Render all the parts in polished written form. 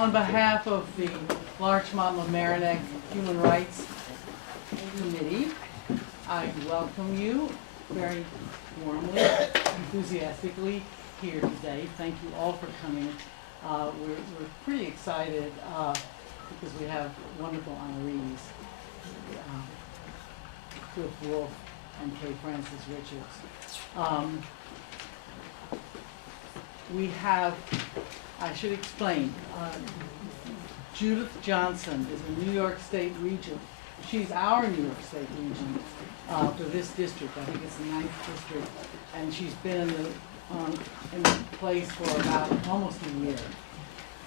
On behalf of the Larchmont Mamaroneck Human Rights Committee, I welcome you very warmly, enthusiastically here today. Thank you all for coming. We're pretty excited because we have wonderful honorees, Cliff Wolf and Kay Francis Richards. We have, I should explain, Judith Johnson is a New York State Regent. She's our New York State Regent for this district. I think it's the 9th district. And she's been in place for about almost a year.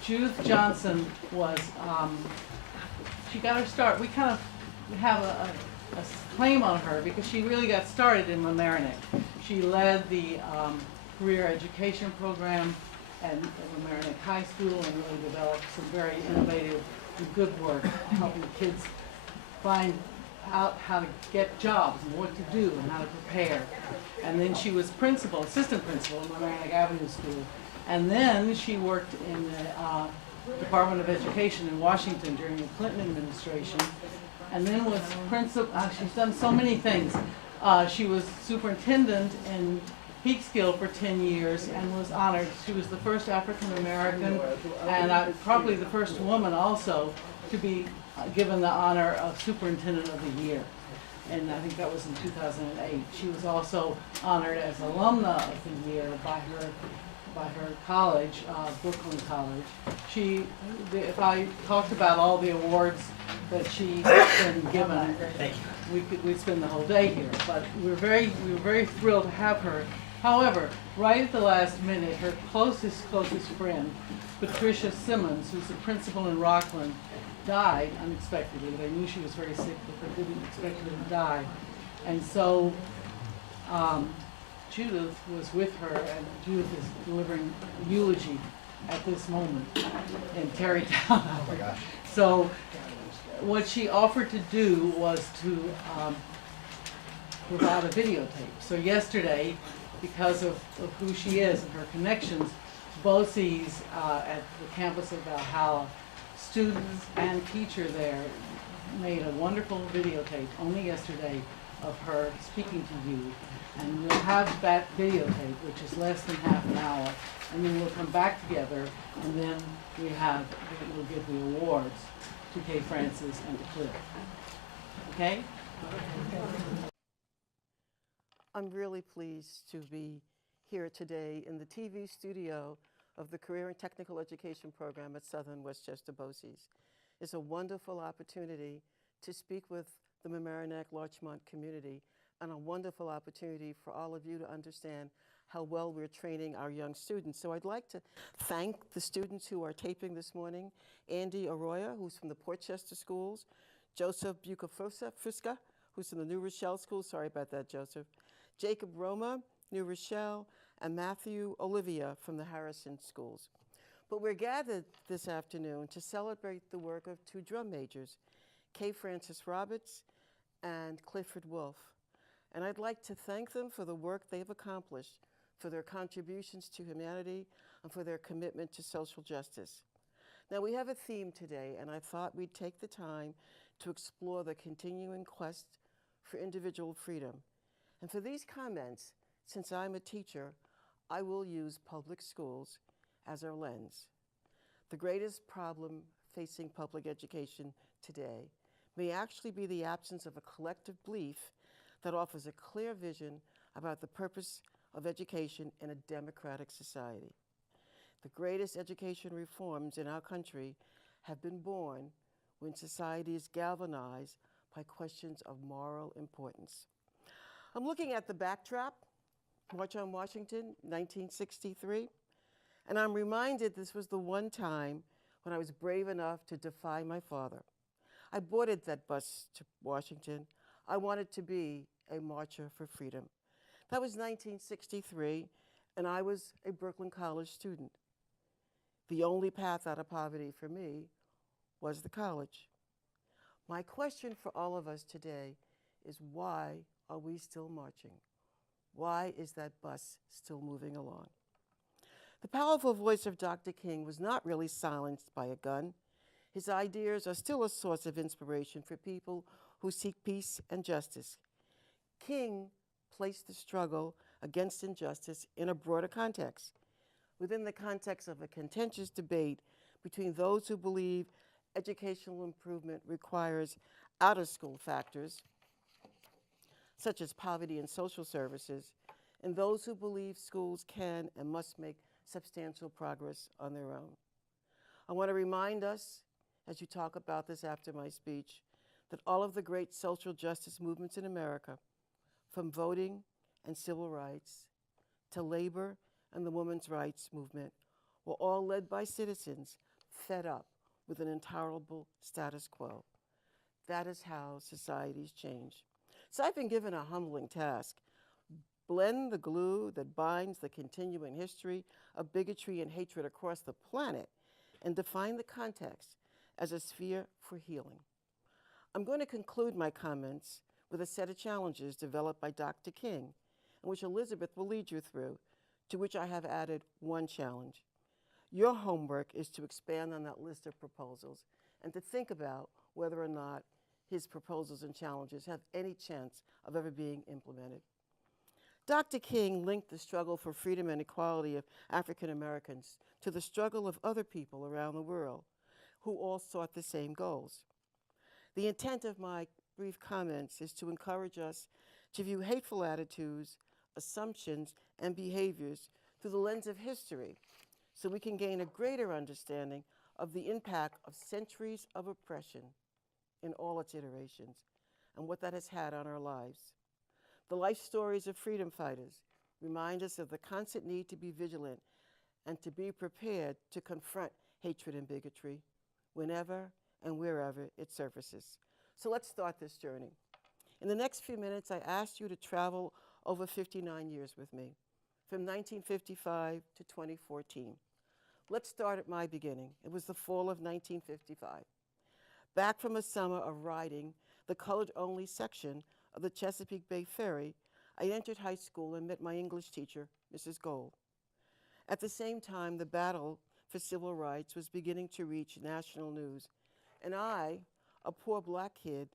Judith Johnson was, she got her start. We kind of have a claim on her because she really got started in Mamaroneck. She led the career education program at Mamaroneck High School and really developed some very innovative and good work helping kids find out how to get jobs and what to do and how to prepare. And then she was assistant principal at Mamaroneck Avenue School. And then she worked in the Department of Education in Washington during the Clinton administration. And then was principal, she's done so many things. She was superintendent in Peekskill for 10 years and was honored. She was the first African American and probably the first woman also to be given the honor of Superintendent of the Year. And I think that was in 2008. She was also honored as Alumna of the Year by her college, Brooklyn College. If I talked about all the awards that she's been given, we'd spend the whole day here. But we were very thrilled to have her. However, right at the last minute, her closest friend, Patricia Simmons, who's the principal in Rockland, died unexpectedly. They knew she was very sick, but they didn't expect her to die. And so Judith was with her, and Judith is delivering a eulogy at this moment in Tarrytown. Oh my gosh. So what she offered to do was to provide a videotape. So yesterday, because of who she is and her connections, BOCES at the campus of Valhalla, students and teacher there made a wonderful videotape only yesterday of her speaking to you. And we'll have that videotape, which is less than half an hour, and then we'll come back together, and then we'll give the awards to Kay Francis and to Cliff. Okay? I'm really pleased to be here today in the TV studio of the Career and Technical Education Program at Southern Westchester BOCES. It's a wonderful opportunity to speak with the Mamaroneck Larchmont community and a wonderful opportunity for all of you to understand how well we're training our young students. So I'd like to thank the students who are taping this morning, Andy Arroyo, who's from the Portchester schools, Joseph Bucafusca, who's from the New Rochelle schools, sorry about that, Joseph, Jacob Roma, New Rochelle, and Matthew Olivia from the Harrison schools. But we're gathered this afternoon to celebrate the work of two drum majors, Kay Francis Roberts and Clifford Wolf. And I'd like to thank them for the work they've accomplished, for their contributions to humanity, and for their commitment to social justice. Now we have a theme today, and I thought we'd take the time to explore the continuing quest for individual freedom. And for these comments, since I'm a teacher, I will use public schools as our lens. The greatest problem facing public education today may actually be the absence of a collective belief that offers a clear vision about the purpose of education in a democratic society. The greatest education reforms in our country have been born when society is galvanized by questions of moral importance. I'm looking at the backdrop, March on Washington, 1963, and I'm reminded this was the one time when I was brave enough to defy my father. I boarded that bus to Washington. I wanted to be a marcher for freedom. That was 1963, and I was a Brooklyn College student. The only path out of poverty for me was the college. My question for all of us today is, why are we still marching? Why is that bus still moving along? The powerful voice of Dr. King was not really silenced by a gun. His ideas are still a source of inspiration for people who seek peace and justice. King placed the struggle against injustice in a broader context, within the context of a contentious debate between those who believe educational improvement requires out-of-school factors, such as poverty and social services, and those who believe schools can and must make substantial progress on their own. I want to remind us, as you talk about this after my speech, that all of the great social justice movements in America, from voting and civil rights to labor and the women's rights movement, were all led by citizens fed up with an intolerable status quo. That is how societies change. So I've been given a humbling task: blend the glue that binds the continuing history of bigotry and hatred across the planet and define the context as a sphere for healing. I'm going to conclude my comments with a set of challenges developed by Dr. King, and which Elizabeth will lead you through, to which I have added one challenge. Your homework is to expand on that list of proposals and to think about whether or not his proposals and challenges have any chance of ever being implemented. Dr. King linked the struggle for freedom and equality of African Americans to the struggle of other people around the world who all sought the same goals. The intent of my brief comments is to encourage us to view hateful attitudes, assumptions, and behaviors through the lens of history, so we can gain a greater understanding of the impact of centuries of oppression in all its iterations and what that has had on our lives. The life stories of freedom fighters remind us of the constant need to be vigilant and to be prepared to confront hatred and bigotry whenever and wherever it surfaces. So let's start this journey. In the next few minutes, I asked you to travel over 59 years with me, from 1955 to 2014. Let's start at my beginning. It was the fall of 1955. Back from a summer of riding the colored-only section of the Chesapeake Bay Ferry, I entered high school and met my English teacher, Mrs. Gold. At the same time, the battle for civil rights was beginning to reach national news, and I, a poor black kid,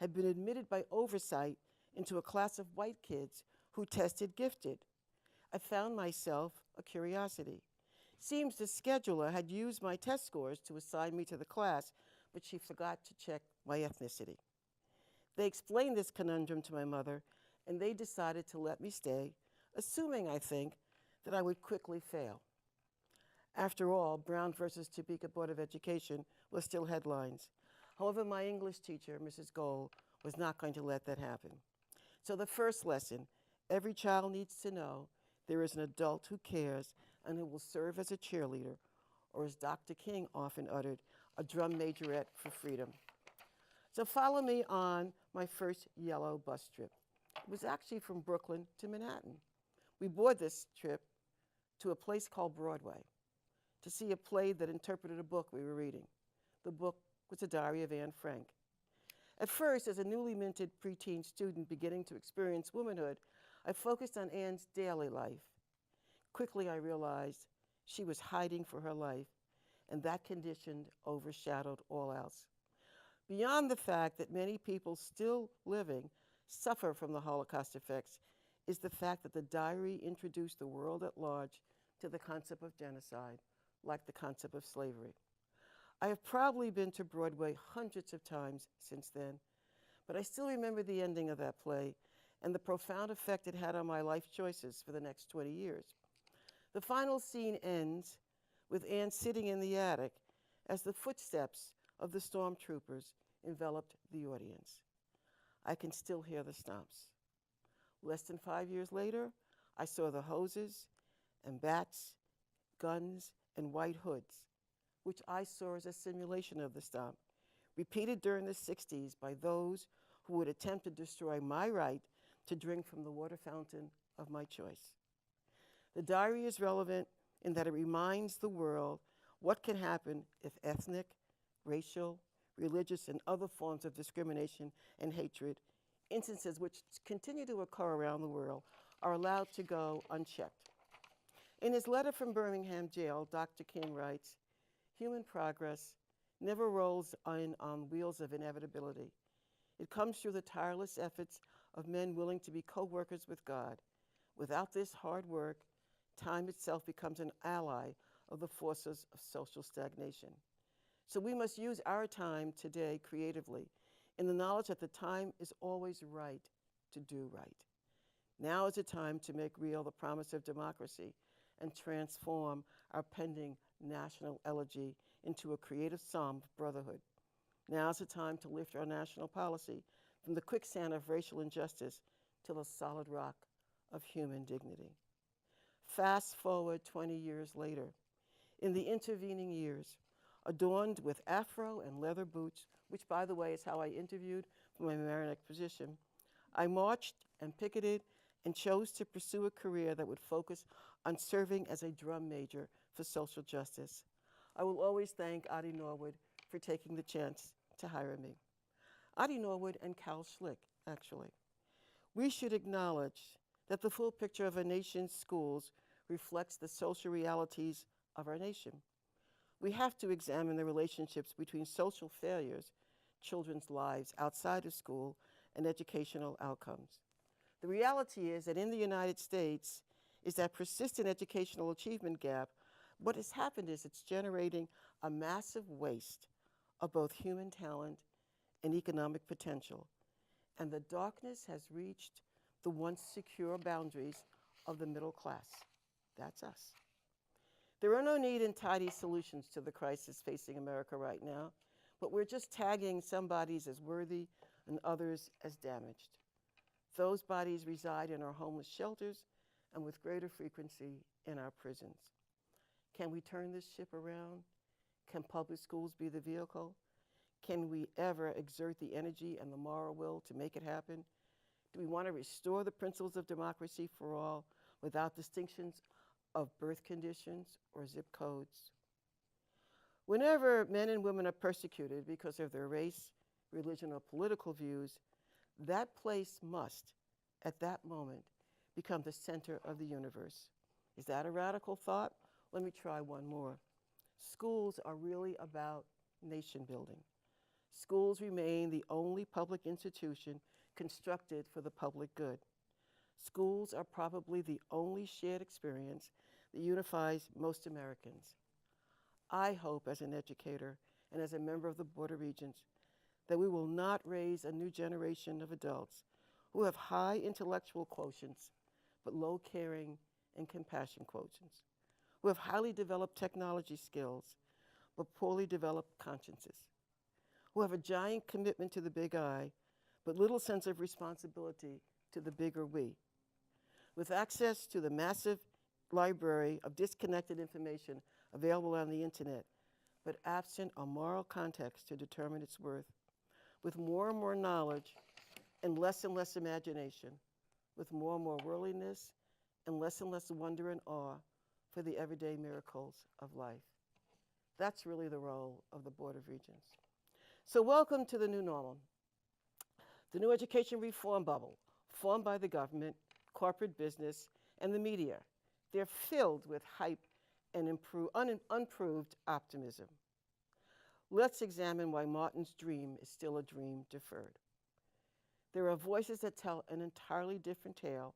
had been admitted by oversight into a class of white kids who tested gifted. I found myself a curiosity. Seems the scheduler had used my test scores to assign me to the class, but she forgot to check my ethnicity. They explained this conundrum to my mother, and they decided to let me stay, assuming, I think, that I would quickly fail. After all, Brown versus Topeka Board of Education was still headlines. However, my English teacher, Mrs. Gold, was not going to let that happen. So the first lesson, every child needs to know there is an adult who cares and who will serve as a cheerleader, or as Dr. King often uttered, a drum majorette for freedom. So follow me on my first yellow bus trip. It was actually from Brooklyn to Manhattan. We boarded this trip to a place called Broadway to see a play that interpreted a book we were reading. The book was A Diary of Anne Frank. At first, as a newly minted preteen student beginning to experience womanhood, I focused on Anne's daily life. Quickly, I realized she was hiding for her life, and that condition overshadowed all else. Beyond the fact that many people still living suffer from the Holocaust effects is the fact that the diary introduced the world at large to the concept of genocide, like the concept of slavery. I have probably been to Broadway hundreds of times since then, but I still remember the ending of that play and the profound effect it had on my life choices for the next 20 years. The final scene ends with Anne sitting in the attic as the footsteps of the stormtroopers enveloped the audience. I can still hear the stomps. Less than 5 years later, I saw the hoses and bats, guns, and white hoods, which I saw as a simulation of the stomp, repeated during the 60s by those who would attempt to destroy my right to drink from the water fountain of my choice. The diary is relevant in that it reminds the world what can happen if ethnic, racial, religious, and other forms of discrimination and hatred, instances which continue to occur around the world, are allowed to go unchecked. In his letter from Birmingham jail, Dr. King writes, "Human progress never rolls in on wheels of inevitability. It comes through the tireless efforts of men willing to be co-workers with God. Without this hard work, time itself becomes an ally of the forces of social stagnation. So we must use our time today creatively in the knowledge that the time is always right to do right. Now is the time to make real the promise of democracy and transform our pending national elegy into a creative psalm of brotherhood. Now is the time to lift our national policy from the quicksand of racial injustice to the solid rock of human dignity." Fast forward 20 years later. In the intervening years, adorned with afro and leather boots, which, by the way, is how I interviewed for my Mamaroneck position, I marched and picketed and chose to pursue a career that would focus on serving as a drum major for social justice. I will always thank Audie Norwood for taking the chance to hire me. Audie Norwood and Cal Schlick, actually. We should acknowledge that the full picture of a nation's schools reflects the social realities of our nation. We have to examine the relationships between social failures, children's lives outside of school, and educational outcomes. The reality is that in the United States is that persistent educational achievement gap. What has happened is it's generating a massive waste of both human talent and economic potential. And the darkness has reached the once secure boundaries of the middle class. That's us. There are no neat and tidy solutions to the crisis facing America right now, but we're just tagging some bodies as worthy and others as damaged. Those bodies reside in our homeless shelters and with greater frequency in our prisons. Can we turn this ship around? Can public schools be the vehicle? Can we ever exert the energy and the moral will to make it happen? Do we want to restore the principles of democracy for all without distinctions of birth conditions or zip codes? Whenever men and women are persecuted because of their race, religion, or political views, that place must, at that moment, become the center of the universe. Is that a radical thought? Let me try one more. Schools are really about nation building. Schools remain the only public institution constructed for the public good. Schools are probably the only shared experience that unifies most Americans. I hope as an educator and as a member of the Board of Regents that we will not raise a new generation of adults who have high intellectual quotients but low caring and compassion quotients, who have highly developed technology skills but poorly developed consciences, who have a giant commitment to the big I but little sense of responsibility to the bigger we. With access to the massive library of disconnected information available on the internet, but absent a moral context to determine its worth, with more and more knowledge and less imagination, with more and more worldliness and less wonder and awe for the everyday miracles of life. That's really the role of the Board of Regents. So welcome to the new normal. The new education reform bubble, formed by the government, corporate business, and the media. They're filled with hype and unproved optimism. Let's examine why Martin's dream is still a dream deferred. There are voices that tell an entirely different tale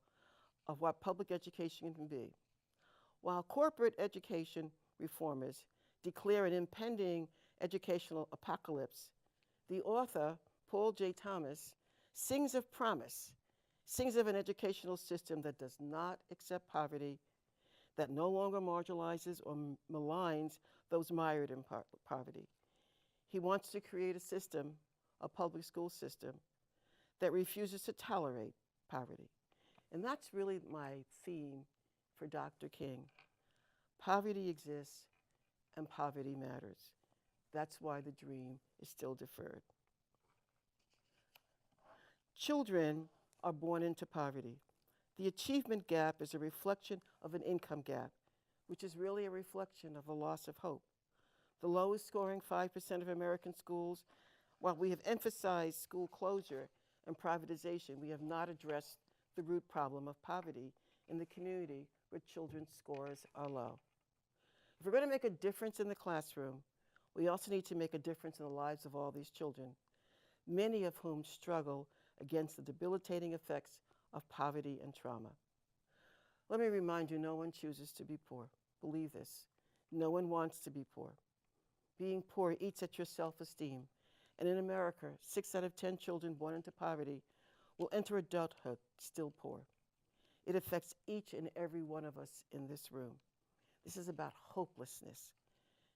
of what public education can be. While corporate education reformers declare an impending educational apocalypse, the author, Paul J. Thomas, sings of promise, sings of an educational system that does not accept poverty, that no longer marginalizes or maligns those mired in poverty. He wants to create a system, a public school system, that refuses to tolerate poverty. And that's really my theme for Dr. King. Poverty exists and poverty matters. That's why the dream is still deferred. Children are born into poverty. The achievement gap is a reflection of an income gap, which is really a reflection of a loss of hope. The lowest scoring 5% of American schools, while we have emphasized school closure and privatization, we have not addressed the root problem of poverty in the community where children's scores are low. If we're going to make a difference in the classroom, we also need to make a difference in the lives of all these children, many of whom struggle against the debilitating effects of poverty and trauma. Let me remind you, no one chooses to be poor. Believe this. No one wants to be poor. Being poor eats at your self-esteem. And in America, 6 out of 10 children born into poverty will enter adulthood still poor. It affects each and every one of us in this room. This is about hopelessness.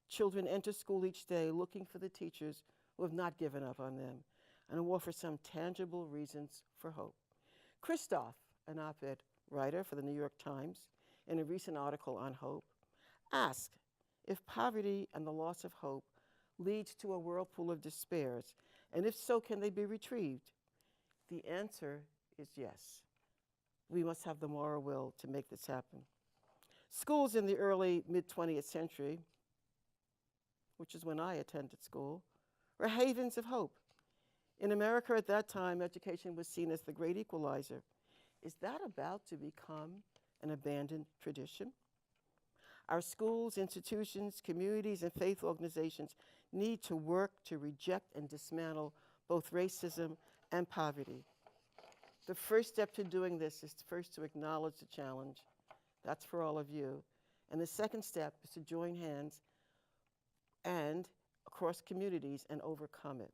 Children enter school each day looking for the teachers who have not given up on them and who offer some tangible reasons for hope. Christoph, an op-ed writer for the New York Times, in a recent article on hope, asked if poverty and the loss of hope leads to a whirlpool of despairs, and if so, can they be retrieved? The answer is yes. We must have the moral will to make this happen. Schools in the early mid-20th century, which is when I attended school, were havens of hope. In America at that time, education was seen as the great equalizer. Is that about to become an abandoned tradition? Our schools, institutions, communities, and faith organizations need to work to reject and dismantle both racism and poverty. The first step to doing this is first to acknowledge the challenge. That's for all of you. And the second step is to join hands and across communities and overcome it.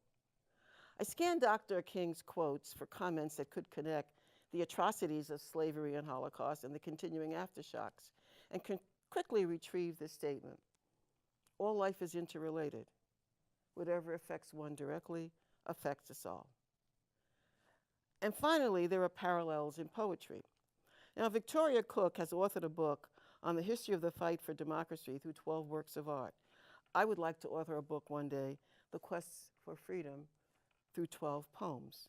I scanned Dr. King's quotes for comments that could connect the atrocities of slavery and Holocaust and the continuing aftershocks, and quickly retrieve this statement. All life is interrelated. Whatever affects one directly affects us all. And finally, there are parallels in poetry. Now, Victoria Cook has authored a book on the history of the fight for democracy through 12 works of art. I would like to author a book one day, The Quest for Freedom, through 12 poems.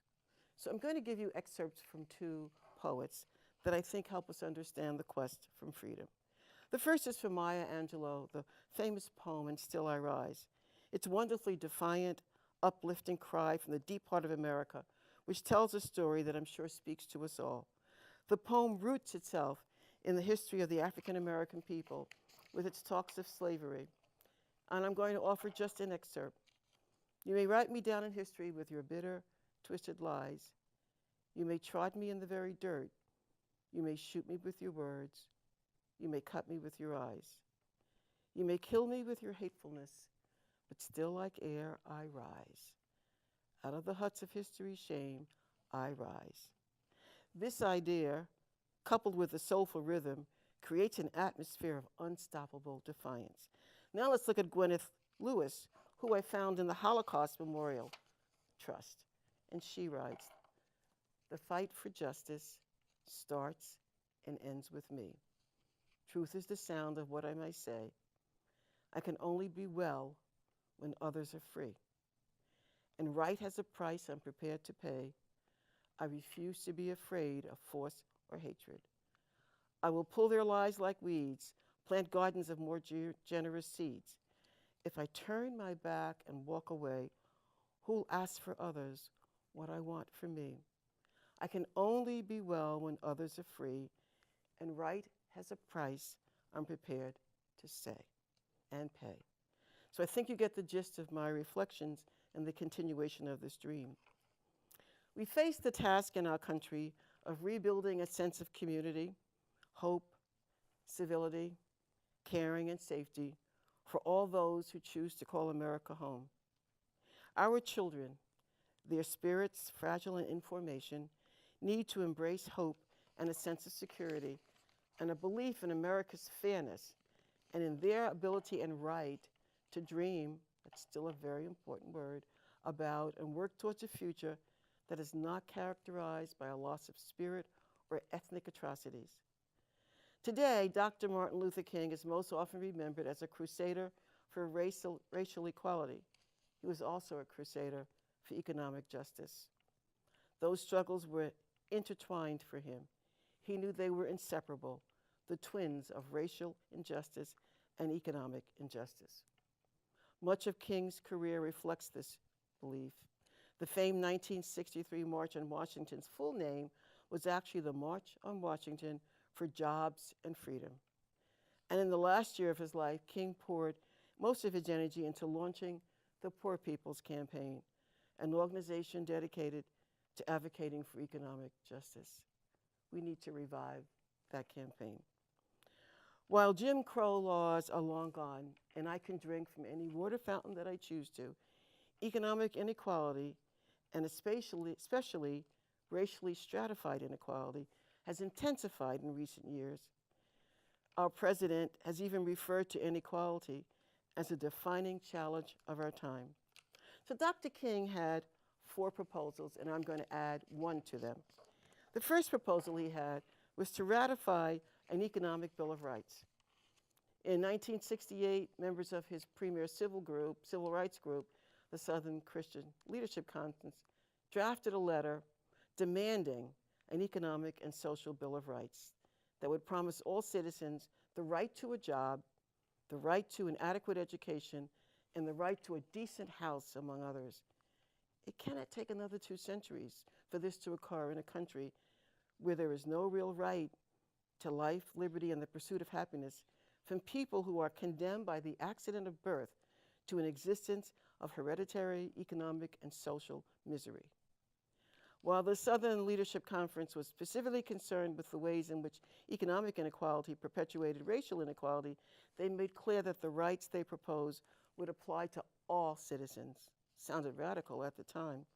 So I'm going to give you excerpts from 2 poets that I think help us understand the quest from freedom. The first is from Maya Angelou, the famous poem, "And Still I Rise." It's a wonderfully defiant, uplifting cry from the deep heart of America, which tells a story that I'm sure speaks to us all. The poem roots itself in the history of the African American people with its talks of slavery. And I'm going to offer just an excerpt. You may write me down in history with your bitter, twisted lies. You may trod me in the very dirt. You may shoot me with your words. You may cut me with your eyes. You may kill me with your hatefulness, but still like air I rise. Out of the huts of history's shame, I rise. This idea, coupled with a soulful rhythm, creates an atmosphere of unstoppable defiance. Now let's look at Gwyneth Lewis, who I found in the Holocaust Memorial Trust. And she writes, "The fight for justice starts and ends with me. Truth is the sound of what I may say. I can only be well when others are free. And right has a price I'm prepared to pay. I refuse to be afraid of force or hatred. I will pull their lies like weeds, plant gardens of more generous seeds. If I turn my back and walk away, who'll ask for others what I want for me? I can only be well when others are free, and right has a price I'm prepared to say and pay." So I think you get the gist of my reflections and the continuation of this dream. We face the task in our country of rebuilding a sense of community, hope, civility, caring, and safety for all those who choose to call America home. Our children, their spirits fragile and in formation, need to embrace hope and a sense of security and a belief in America's fairness and in their ability and right to dream, that's still a very important word, about and work towards a future that is not characterized by a loss of spirit or ethnic atrocities. Today, Dr. Martin Luther King is most often remembered as a crusader for racial equality. He was also a crusader for economic justice. Those struggles were intertwined for him. He knew they were inseparable, the twins of racial injustice and economic injustice. Much of King's career reflects this belief. The famed 1963 March on Washington's full name was actually the March on Washington for jobs and freedom. And in the last year of his life, King poured most of his energy into launching the Poor People's Campaign, an organization dedicated to advocating for economic justice. We need to revive that campaign. While Jim Crow laws are long gone and I can drink from any water fountain that I choose to, economic inequality, and especially racially stratified inequality, has intensified in recent years. Our president has even referred to inequality as a defining challenge of our time. So Dr. King had 4 proposals, and I'm going to add 1 to them. The first proposal he had was to ratify an economic Bill of Rights. In 1968, members of his premier civil rights group, the Southern Christian Leadership Conference, drafted a letter demanding an economic and social Bill of Rights that would promise all citizens the right to a job, the right to an adequate education, and the right to a decent house, among others. It cannot take another 2 centuries for this to occur in a country where there is no real right to life, liberty, and the pursuit of happiness from people who are condemned by the accident of birth to an existence of hereditary, economic, and social misery. While the Southern Leadership Conference was specifically concerned with the ways in which economic inequality perpetuated racial inequality, they made clear that the rights they proposed would apply to all citizens. Sounded radical at the time.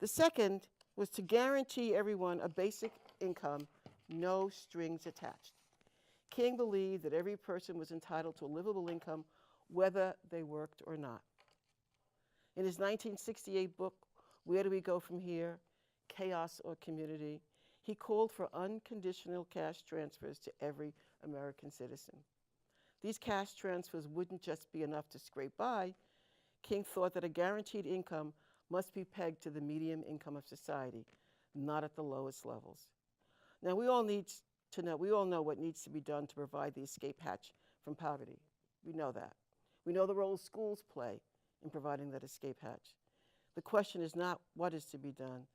The second was to guarantee everyone a basic income, no strings attached. King believed that every person was entitled to a livable income, whether they worked or not. In his 1968 book, Where Do We Go From Here? Chaos or Community, he called for unconditional cash transfers to every American citizen. These cash transfers wouldn't just be enough to scrape by. King thought that a guaranteed income must be pegged to the median income of society, not at the lowest levels. Now, we all know what needs to be done to provide the escape hatch from poverty. We know that. We know the role schools play in providing that escape hatch. The question is not what is to be done.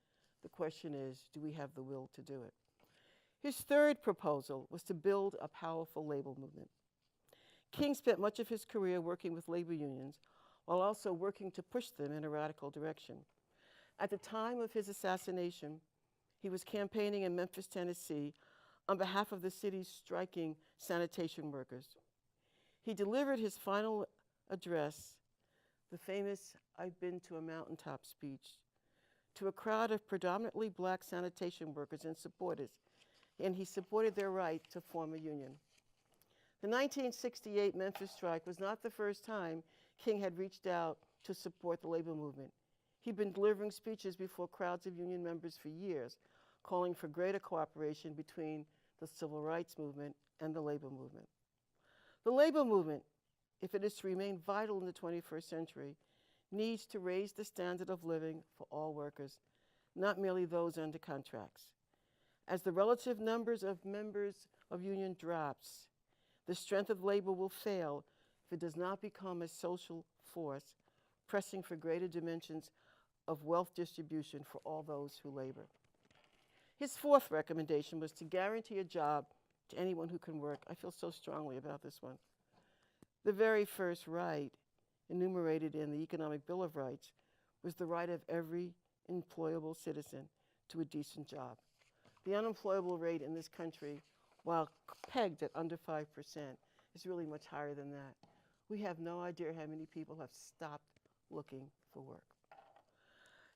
The question is, do we have the will to do it? His third proposal was to build a powerful labor movement. King spent much of his career working with labor unions while also working to push them in a radical direction. At the time of his assassination, he was campaigning in Memphis, Tennessee, on behalf of the city's striking sanitation workers. He delivered his final address, the famous "I've been to a mountaintop" speech, to a crowd of predominantly black sanitation workers and supporters, and he supported their right to form a union. The 1968 Memphis strike was not the first time King had reached out to support the labor movement. He'd been delivering speeches before crowds of union members for years, calling for greater cooperation between the civil rights movement and the labor movement. The labor movement, if it is to remain vital in the 21st century, needs to raise the standard of living for all workers, not merely those under contracts. As the relative numbers of members of union drops, the strength of labor will fail if it does not become a social force, pressing for greater dimensions of wealth distribution for all those who labor. His fourth recommendation was to guarantee a job to anyone who can work. I feel so strongly about this one. The very first right enumerated in the Economic Bill of Rights was the right of every employable citizen to a decent job. The unemployable rate in this country, while pegged at under 5%, is really much higher than that. We have no idea how many people have stopped looking for work.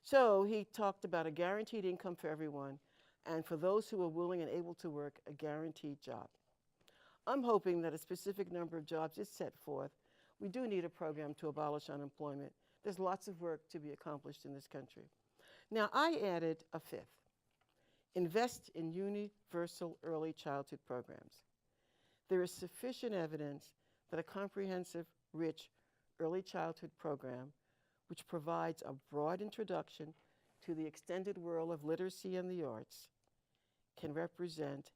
So he talked about a guaranteed income for everyone, and for those who are willing and able to work, a guaranteed job. I'm hoping that a specific number of jobs is set forth. We do need a program to abolish unemployment. There's lots of work to be accomplished in this country. Now, I added a fifth. Invest in universal early childhood programs. There is sufficient evidence that a comprehensive, rich early childhood program, which provides a broad introduction to the extended world of literacy and the arts, can represent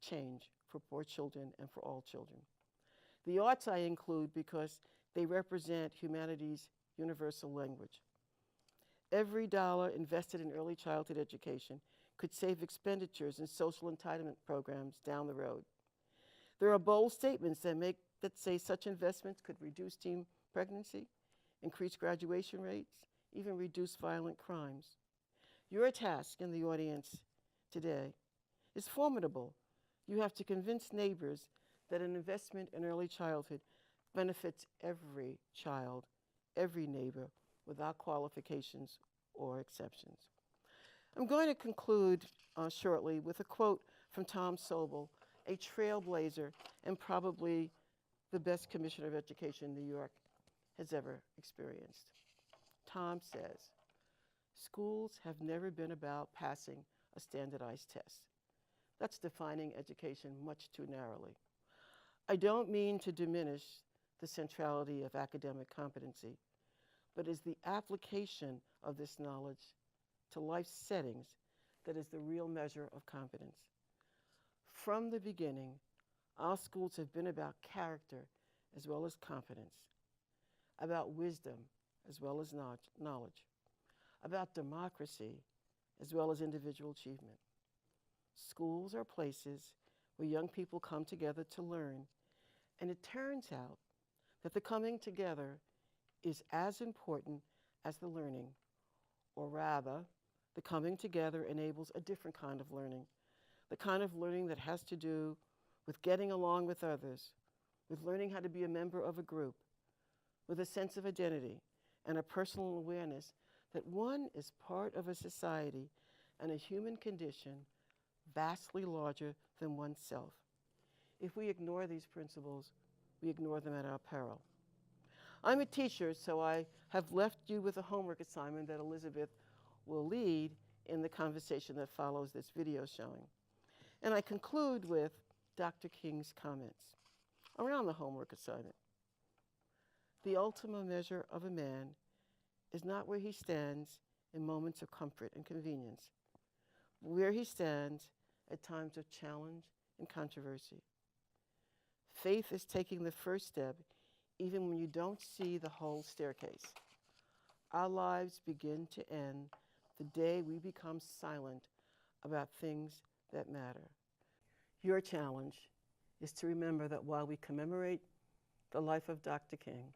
change for poor children and for all children. The arts I include because they represent humanity's universal language. Every dollar invested in early childhood education could save expenditures in social entitlement programs down the road. There are bold statements that say such investments could reduce teen pregnancy, increase graduation rates, even reduce violent crimes. Your task in the audience today is formidable. You have to convince neighbors that an investment in early childhood benefits every child, every neighbor, without qualifications or exceptions. I'm going to conclude shortly with a quote from Tom Sobel, a trailblazer and probably the best commissioner of education New York has ever experienced. Tom says, "Schools have never been about passing a standardized test. That's defining education much too narrowly. I don't mean to diminish the centrality of academic competency, but it's the application of this knowledge to life settings that is the real measure of competence. From the beginning, our schools have been about character as well as competence, about wisdom as well as knowledge, about democracy as well as individual achievement. Schools are places where young people come together to learn, and it turns out that the coming together is as important as the learning, or rather, the coming together enables a different kind of learning, the kind of learning that has to do with getting along with others, with learning how to be a member of a group, with a sense of identity and a personal awareness that one is part of a society and a human condition vastly larger than oneself. If we ignore these principles, we ignore them at our peril. I'm a teacher, so I have left you with a homework assignment that Elizabeth will lead in the conversation that follows this video showing. And I conclude with Dr. King's comments around the homework assignment. The ultimate measure of a man is not where he stands in moments of comfort and convenience, but where he stands at times of challenge and controversy. Faith is taking the first step even when you don't see the whole staircase. Our lives begin to end the day we become silent about things that matter. Your challenge is to remember that while we commemorate the life of Dr. King,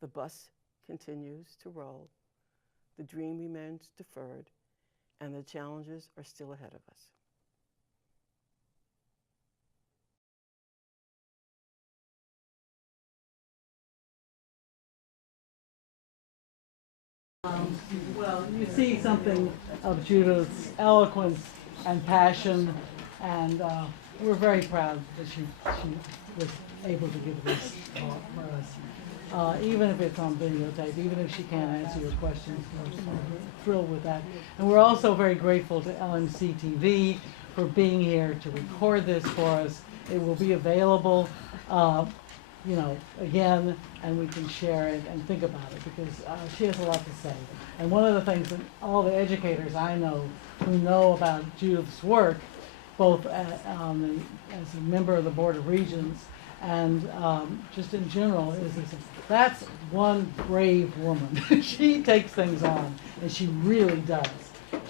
the bus continues to roll, the dream remains deferred, and the challenges are still ahead of us. Well, you see something of Judith's eloquence and passion, and we're very proud that she was able to give this talk for us. Even if it's on videotape, even if she can't answer your questions, we're thrilled with that. And we're also very grateful to LMC-TV for being here to record this for us. It will be available again, and we can share it and think about it, because she has a lot to say. And one of the things that all the educators I know who know about Judith's work, both as a member of the Board of Regents and just in general, is that's one brave woman. She takes things on, and she really does.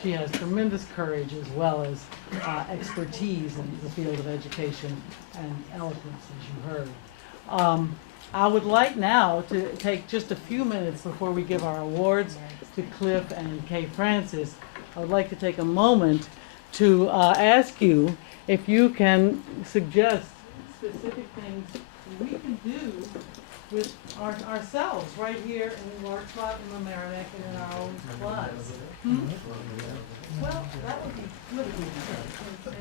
She has tremendous courage as well as expertise in the field of education and eloquence, as you heard. I would like now to take just a few minutes before we give our awards to Cliff and Kay Francis. I would like to take a moment to ask you if you can suggest specific things we can do with ourselves right here in Larchmont and Mamaroneck and in our own clubs. Well, that would be good.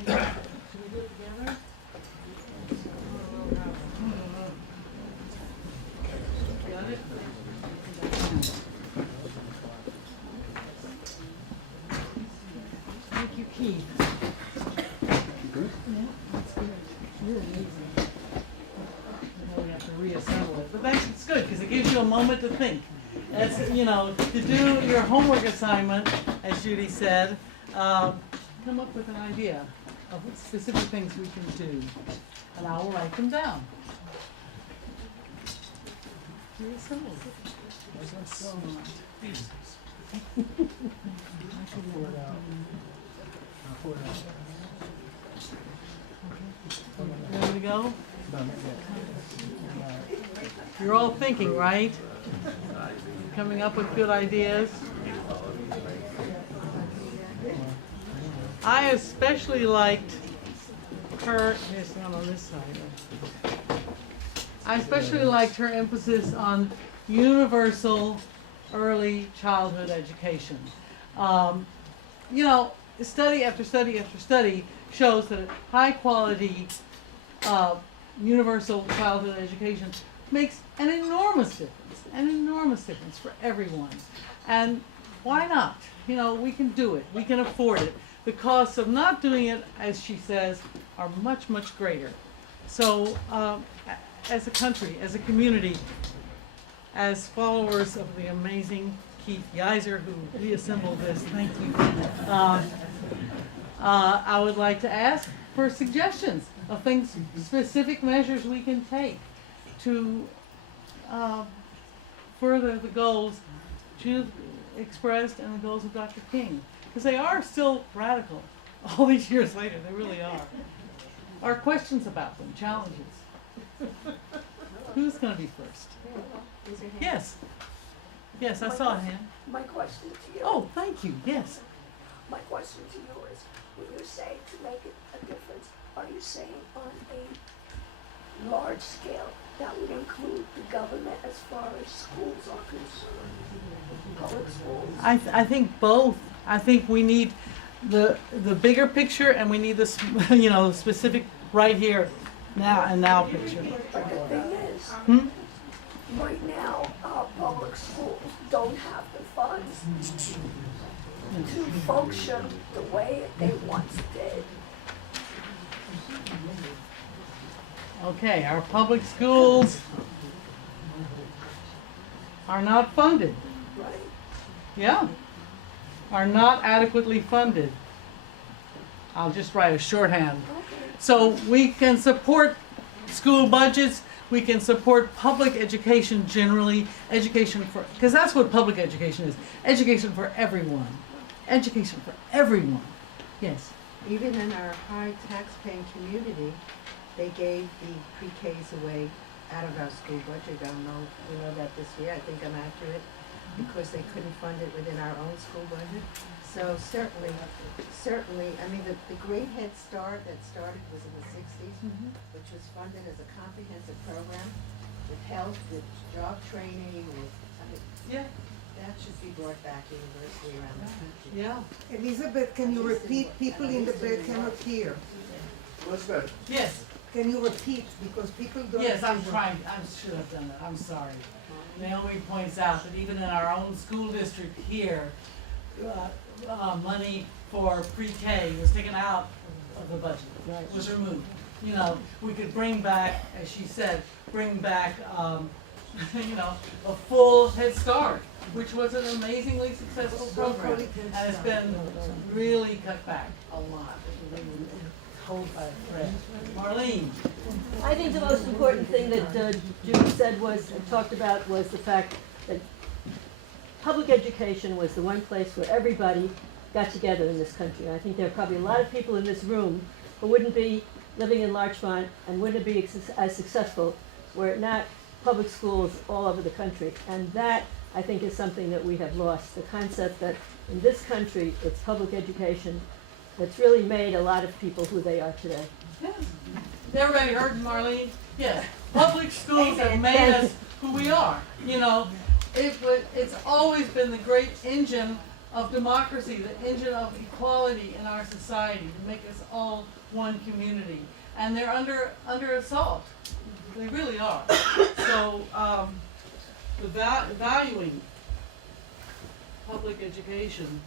Should we do it together? Got it? Thank you, Keith. Good? Yeah, that's good. You're amazing. Now we have to reassemble it. But it's good because it gives you a moment to think. That's, to do your homework assignment, as Judy said, come up with an idea of what specific things we can do. And I will write them down. Reassemble it. I can pour it out. Ready to go? You're all thinking, right? Coming up with good ideas. I especially liked her, here's one on this side. I especially liked her emphasis on universal early childhood education. You know, study after study after study shows that high quality universal childhood education makes an enormous difference for everyone. And why not? You know, we can do it, we can afford it. The costs of not doing it, as she says, are much, much greater. So, as a country, as a community, as followers of the amazing Keith Geiser, who reassembled this, thank you. I would like to ask for suggestions of things, specific measures we can take to further the goals Judith expressed and the goals of Dr. King. Because they are still radical all these years later, they really are. Our questions about them, challenges. Who's going to be first? Yes. Yes, I saw a hand. My question to you. Oh, thank you, yes. My question to you is, when you say to make it a difference, are you saying on a large scale that would include the government as far as schools are concerned? Public schools? I think both. I think we need the bigger picture, and we need this, you know, specific right here, now and now picture. But the thing is, right now, our public schools don't have the funds to function the way they once did. Okay, our public schools are not funded. Right. Yeah, are not adequately funded. I'll just write a shorthand. So we can support school budgets, we can support public education generally, education for, because that's what public education is, education for everyone. Education for everyone. Yes. Even in our high tax-paying community, they gave the pre-Ks away out of our school budget. I don't know if you know that this year. I think I'm accurate, because they couldn't fund it within our own school budget. So certainly, I mean, the Great Head Start that started was in the 60s, which was funded as a comprehensive program with health, with job training, with, I mean, Yeah. that should be brought back universally around the country. Yeah. Elizabeth, can you repeat? People in the back cannot hear. Yes. Can you repeat? Because people don't. Yes, I'm trying. I should have done that. I'm sorry. Naomi points out that even in our own school district here, money for pre-K was taken out of the budget. Right. Was removed. You know, we could bring back, as she said, bring back, you know, a full Head Start, which was an amazingly successful program, and it's been really cut back a lot. Hold by a thread. Marlene. I think the most important thing that Judy said was, talked about, was the fact that public education was the one place where everybody got together in this country. And I think there are probably a lot of people in this room who wouldn't be living in Larchmont and wouldn't be as successful were it not public schools all over the country. And that, I think, is something that we have lost. The concept that in this country, it's public education that's really made a lot of people who they are today. Yes. Everybody heard Marlene? Yes. Public schools have made us who we are. You know, it's always been the great engine of democracy, the engine of equality in our society to make us all one community. And they're under assault. They really are. So the valuing public education,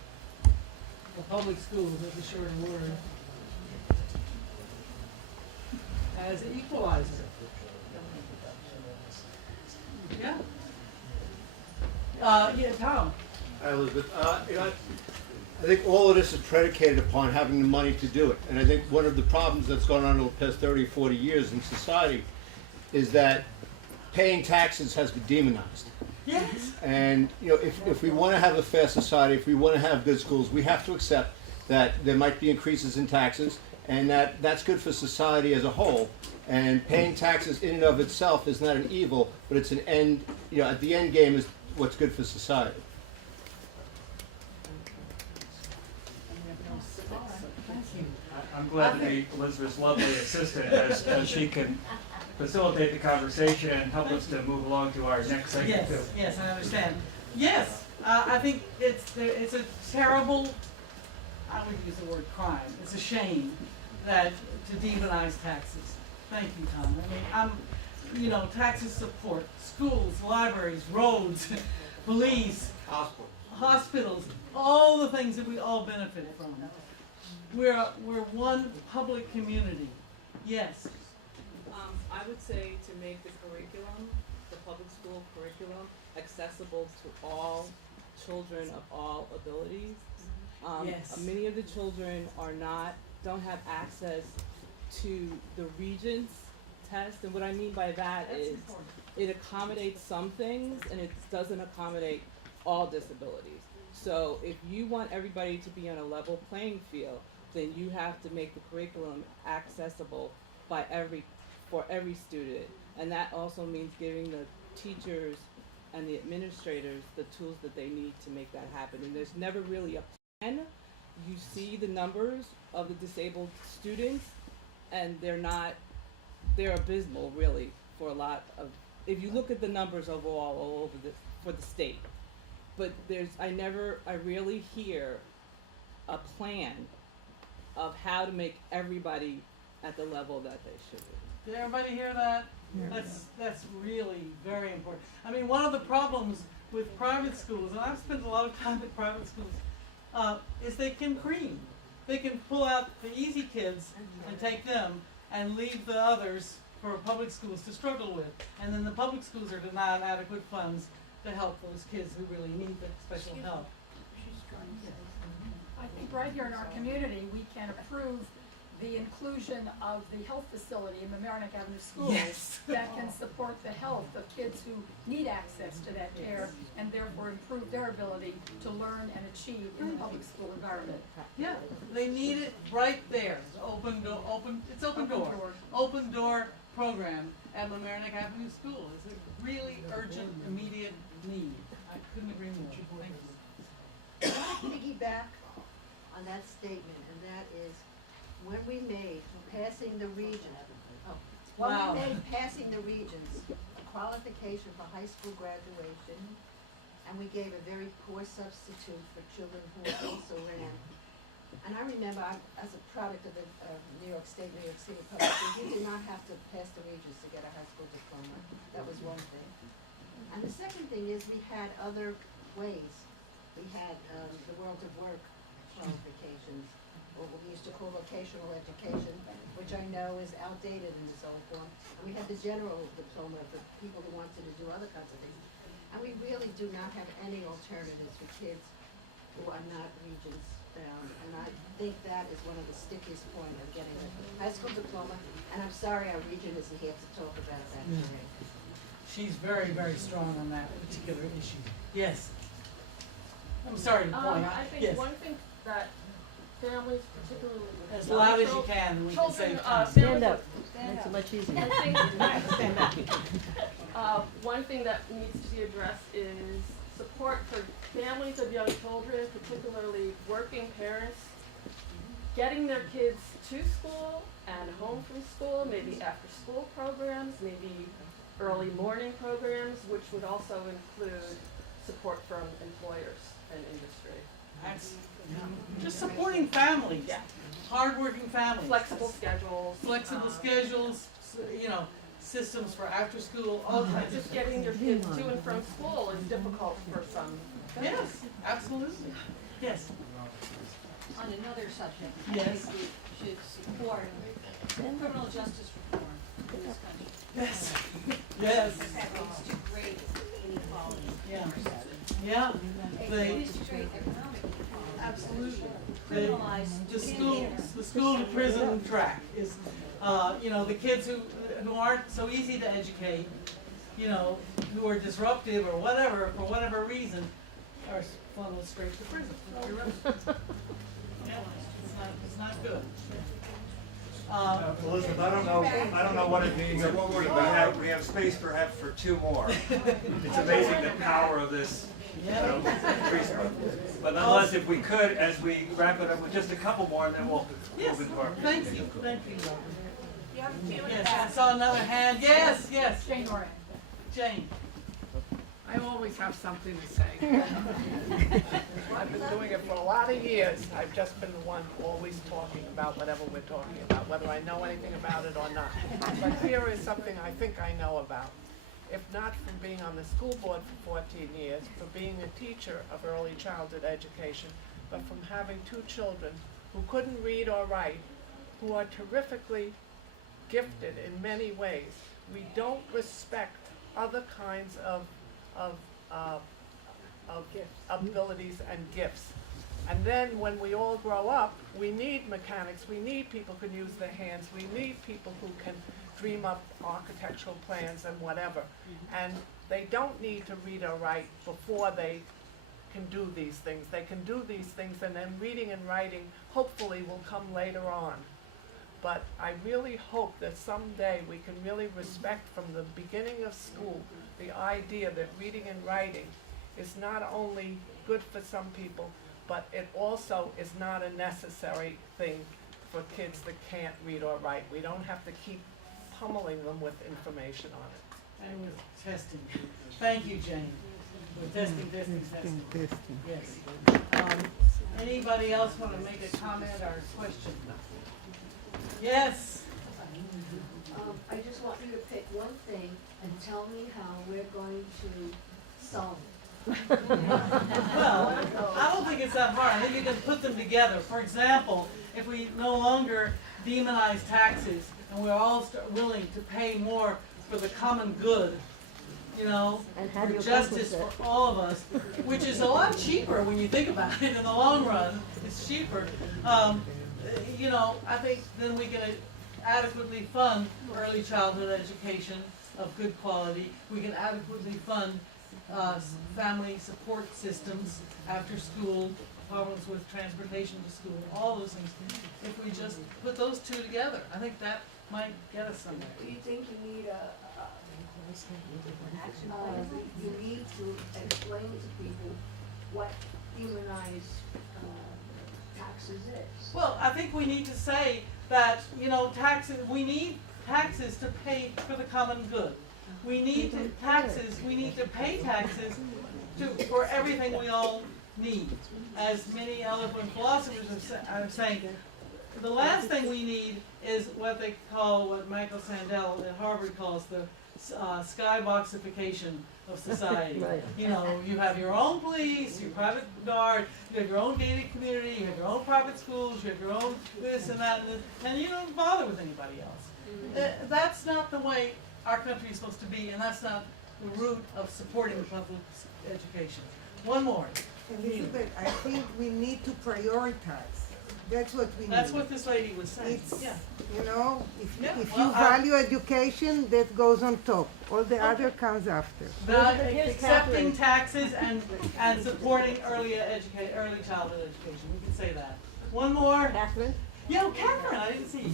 the public schools, is a short word, as an equalizer. Yeah. Yeah, Tom. Hi, Elizabeth. You know, I think all of this is predicated upon having the money to do it. And I think one of the problems that's gone on over the past 30 or 40 years in society is that paying taxes has been demonized. Yes. And you know, if we want to have a fair society, if we want to have good schools, we have to accept that there might be increases in taxes, and that's good for society as a whole. And paying taxes in and of itself is not an evil, but it's an end, at the end game is what's good for society. I'm glad to be Elizabeth's lovely assistant as she can facilitate the conversation and help us to move along to our next segment too. Yes, I understand. Yes, I think it's a terrible, I would use the word crime, it's a shame that to demonize taxes. Thank you, Tom. I mean, taxes support schools, libraries, roads, police, hospitals, all the things that we all benefit from. We're one public community. Yes. I would say to make the curriculum, the public school curriculum, accessible to all children of all abilities. Yes. Many of the children don't have access to the Regents test, and what I mean by that is it accommodates some things and it doesn't accommodate all disabilities. So if you want everybody to be on a level playing field, then you have to make the curriculum accessible for every student. And that also means giving the teachers and the administrators the tools that they need to make that happen. And there's never really a plan. You see the numbers of the disabled students, and they're abysmal really for a lot of, if you look at the numbers overall all over for the state. But I rarely hear a plan of how to make everybody at the level that they should be. Did everybody hear that? That's really very important. I mean, one of the problems with private schools, and I've spent a lot of time at private schools, is they can cream. They can pull out the easy kids and take them and leave the others for public schools to struggle with. And then the public schools are denied adequate funds to help those kids who really need the special help. I think right here in our community, we can approve the inclusion of the health facility in Mamaroneck Avenue Schools Yes. that can support the health of kids who need access to that care and therefore improve their ability to learn and achieve in the public school environment. Yeah, they need it right there. It's open door program at Mamaroneck Avenue School. It's a really urgent, immediate need. I couldn't agree more. Thank you. I want to piggyback on that statement, and that is when we made passing the regions a qualification for high school graduation, and we gave a very poor substitute for children who also ran. And I remember, as a product of the New York State, New York City public schools, you did not have to pass the regions to get a high school diploma. That was one thing. And the second thing is we had other ways. We had the World of Work qualifications, or what we used to call vocational education, which I know is outdated in this old form. And we had the general diploma for people who wanted to do other kinds of things. And we really do not have any alternatives for kids who are not Regents bound. And I think that is one of the stickiest points of getting a high school diploma. And I'm sorry our Regent isn't here to talk about that today. She's very, very strong on that particular issue. Yes. I'm sorry to point out. I think Yes. one thing that families, particularly with As young loud as you children- can, we can children, save time. Stand up, makes it much easier. One thing, Stand back. one thing that needs to be addressed is support for families of young children, particularly working parents, getting their kids to school and home from school, maybe after school programs, maybe early morning programs, which would also include support from employers and industry. That's, just supporting families. Yeah. Hardworking families. Flexible schedules. Flexible schedules, systems for after school, all kinds of Just getting your kids to and from school is difficult for some families. Yes, absolutely. Yes. On another subject, I Yes. think we should support criminal justice reform in this country. Yes. Yes. That leads to great inequality in Yeah. our society. Yeah. It They, leads to great economic inequality. absolutely. Criminalize The school to prison track is, the kids who aren't so easy to educate, who are disruptive or whatever, for whatever reason, are funneled straight to prison. You're right. Yeah. It's not good. Elizabeth, I don't know what it means. We have space perhaps for two more. It's amazing the power of this. Resource. But nonetheless, if we could, as we wrap it up with just a couple more, and then we'll move into our. Thank you, Robert. You have a few in the Yes, back. I saw another hand. Yes, yes. Jane Moran. Jane. I always have something to say. I've been doing it for a lot of years. I've just been the one always talking about whatever we're talking about, whether I know anything about it or not. But here is something I think I know about. If not from being on the school board for 14 years, for being a teacher of early childhood education, but from having two children who couldn't read or write, who are terrifically gifted in many ways. We don't respect other kinds of abilities and gifts. And then when we all grow up, we need mechanics, we need people who can use their hands, we need people who can dream up architectural plans and whatever. And they don't need to read or write before they can do these things. They can do these things, and then reading and writing hopefully will come later on. But I really hope that someday we can really respect from the beginning of school the idea that reading and writing is not only good for some people, but it also is not a necessary thing for kids that can't read or write. We don't have to keep pummeling them with information on it. And with testing. Thank you, Jane. With testing. Yes. Anybody else want to make a comment or a question? Yes. I just want you to pick one thing and tell me how we're going to solve it. Well, I don't think it's that hard. I think you can put them together. For example, if we no longer demonize taxes and we're all willing to pay more for the common good, you know, for justice for all of us, which is a lot cheaper when you think about it in the long run. It's cheaper. You know, I think then we can adequately fund early childhood education of good quality. We can adequately fund family support systems after school, problems with transportation to school, all those things. If we just put those two together, I think that might get us somewhere. Do you think you need you need to explain to people what humanized taxes is? Well, I think we need to say that, you know, taxes, we need taxes to pay for the common good. We need to pay taxes for everything we all need. As many eloquent philosophers are saying, the last thing we need is what they call, what Michael Sandel at Harvard calls the skyboxification of society. Right. You know, you have your own police, your private guard, you have your own gated community, you have your own private schools, you have your own this and that, and you don't bother with anybody else. That's not the way our country is supposed to be, and that's not the root of supporting public education. One more. Elizabeth, I think we need to prioritize. That's what we need. That's what this lady was saying. It's, Yeah. you know, if well, you value education, that goes on top. All the other comes after. Here's Accepting Catherine. taxes and supporting early childhood education. We can say that. One more. Catherine? Yo, Catherine, I didn't see you.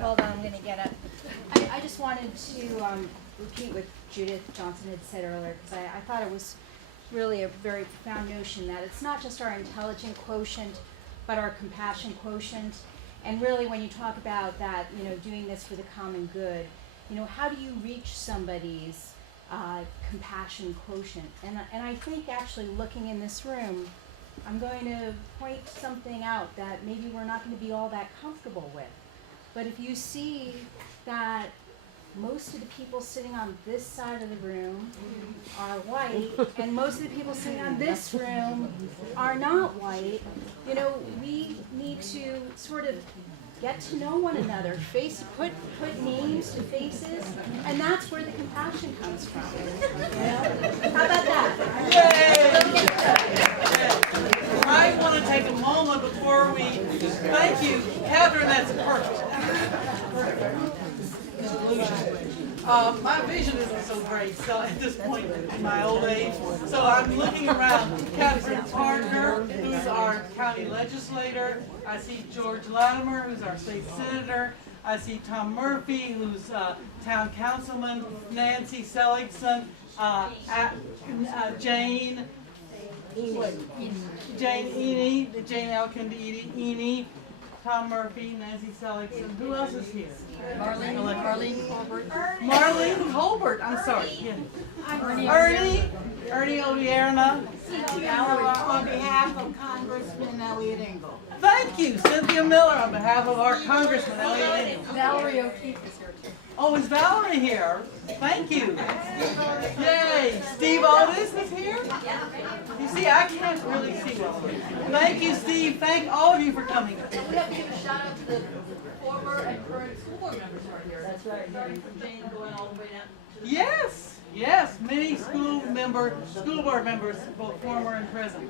Hold on, I'm gonna get up. I just wanted to repeat what Judith Johnson had said earlier, because I thought it was really a very profound notion that it's not just our intelligent quotient, but our compassion quotient. And really, when you talk about that, you know, doing this for the common good, you know, how do you reach somebody's compassion quotient? And I think actually looking in this room, I'm going to point something out that maybe we're not going to be all that comfortable with. But if you see that most of the people sitting on this side of the room are white, and most of the people sitting on this room are not white, you know, we need to sort of get to know one another, put names to faces, and that's where the compassion comes from. You know? How about that? Yay! I want to take a moment before we thank you, Catherine. That's perfect. Conclusion. My vision isn't so great, so at this point in my old age. So I'm looking around. Catherine Parker, who's our county legislator. I see George Latimer, who's our state senator. I see Tom Murphy, who's town councilman. Nancy Seligson, Jane Eney, Jane Elkins-Eney. Tom Murphy, Nancy Seligson. Who else is here? Marlene Colbert. Marlene Colbert. I'm sorry. Yeah. Ernie Odierna. On behalf of Congressman Elliot Engel. Thank you, Cynthia Miller, on behalf of our Congressman Elliot Engel. Valerie O'Keefe is here too. Oh, is Valerie here? Thank you. Yay. Steve Otis is here? You see, I can't really see well. Thank you, Steve. Thank all of you for coming. And we have to give a shout out to the former and current school board members who are here. That's right. Starting from Jane going all the way down to the Yes, many school board members, both former and present.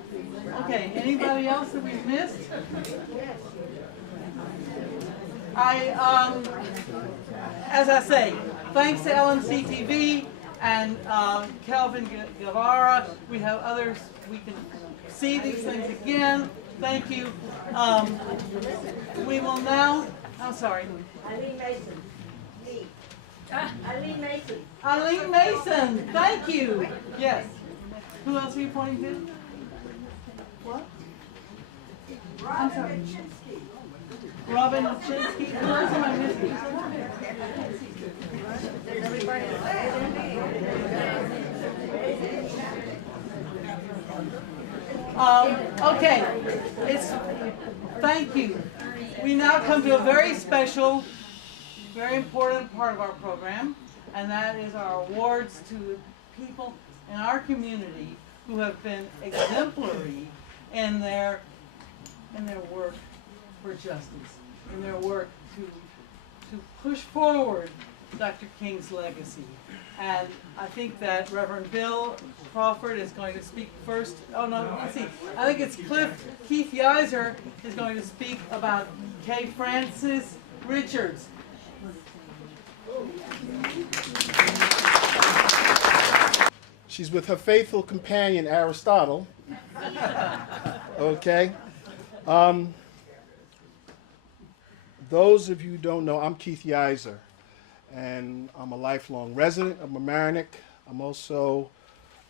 Okay, anybody else that we've missed? As I say, thanks to LMC-TV and Kelvin Guevara, we have others, we can see these things again. Thank you. We will now, I'm sorry. Eileen Mason. Me. Eileen Mason. Eileen Mason, thank you. Yes. Who else are you pointing to? What? I'm sorry. Robin Chinsky. Who else am I missing? Okay. Thank you. We now come to a very special, very important part of our program, and that is our awards to people in our community who have been exemplary in their work for justice, in their work to push forward Dr. King's legacy. And I think that Reverend Bill Crawford is going to speak first. Oh no, let's see. I think it's Keith Yiser is going to speak about Kay Francis Richards. She's with her faithful companion Aristotle. Okay. Those of you who don't know, I'm Keith Yiser, and I'm a lifelong resident of Mamaroneck. I'm also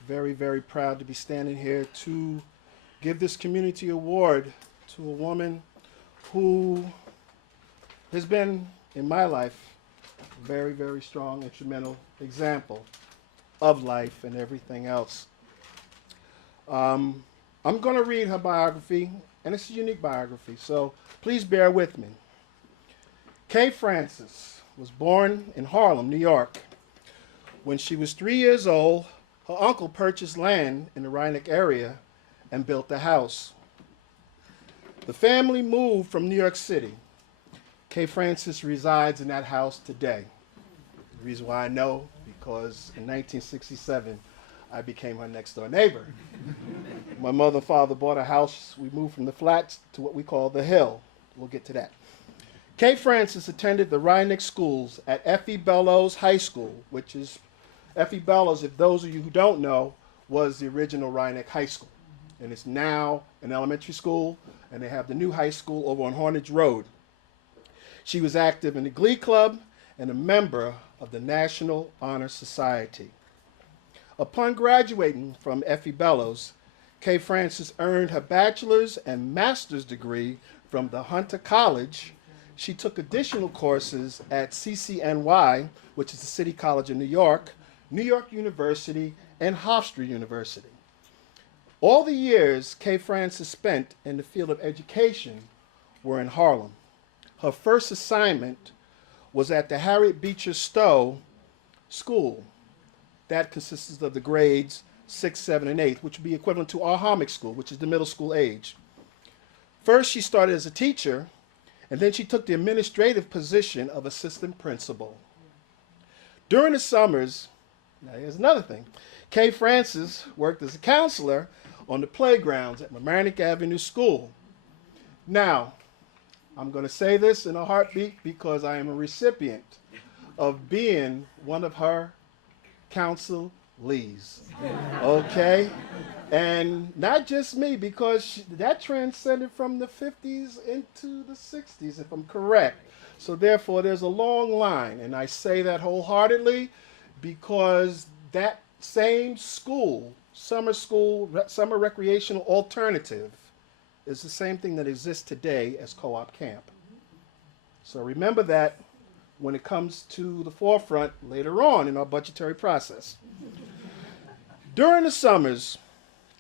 very, very proud to be standing here to give this community award to a woman who has been, in my life, a very, very strong, instrumental example of life and everything else. I'm going to read her biography, and it's a unique biography, so please bear with me. Kay Francis was born in Harlem, New York. When she was 3 years old, her uncle purchased land in the Rhinebeck area and built a house. The family moved from New York City. Kay Francis resides in that house today. The reason why I know, because in 1967, I became her next door neighbor. My mother and father bought a house. We moved from the flats to what we call the Hill. We'll get to that. Kay Francis attended the Rhinebeck schools at F.E. Bellows High School, which is, F.E. Bellows, if those of you who don't know, was the original Rhinebeck High School. And it's now an elementary school, and they have the new high school over on Hornage Road. She was active in the Glee Club and a member of the National Honor Society. Upon graduating from F.E. Bellows, Kay Francis earned her bachelor's and master's degree from the Hunter College. She took additional courses at CCNY, which is the City College of New York University, and Hofstra University. All the years Kay Francis spent in the field of education were in Harlem. Her first assignment was at the Harriet Beecher Stowe School. That consisted of the grades 6, 7, and 8, which would be equivalent to our Harmick School, which is the middle school age. First, she started as a teacher, and then she took the administrative position of assistant principal. During the summers, now here's another thing, Kay Francis worked as a counselor on the playgrounds at Mamaroneck Avenue School. Now, I'm going to say this in a heartbeat because I am a recipient of being one of her council leads. Okay? And not just me, because that transcended from the 50s into the 60s, if I'm correct. So therefore, there's a long line, and I say that wholeheartedly because that same school, summer recreational alternative, is the same thing that exists today as co-op camp. So remember that when it comes to the forefront later on in our budgetary process. During the summers,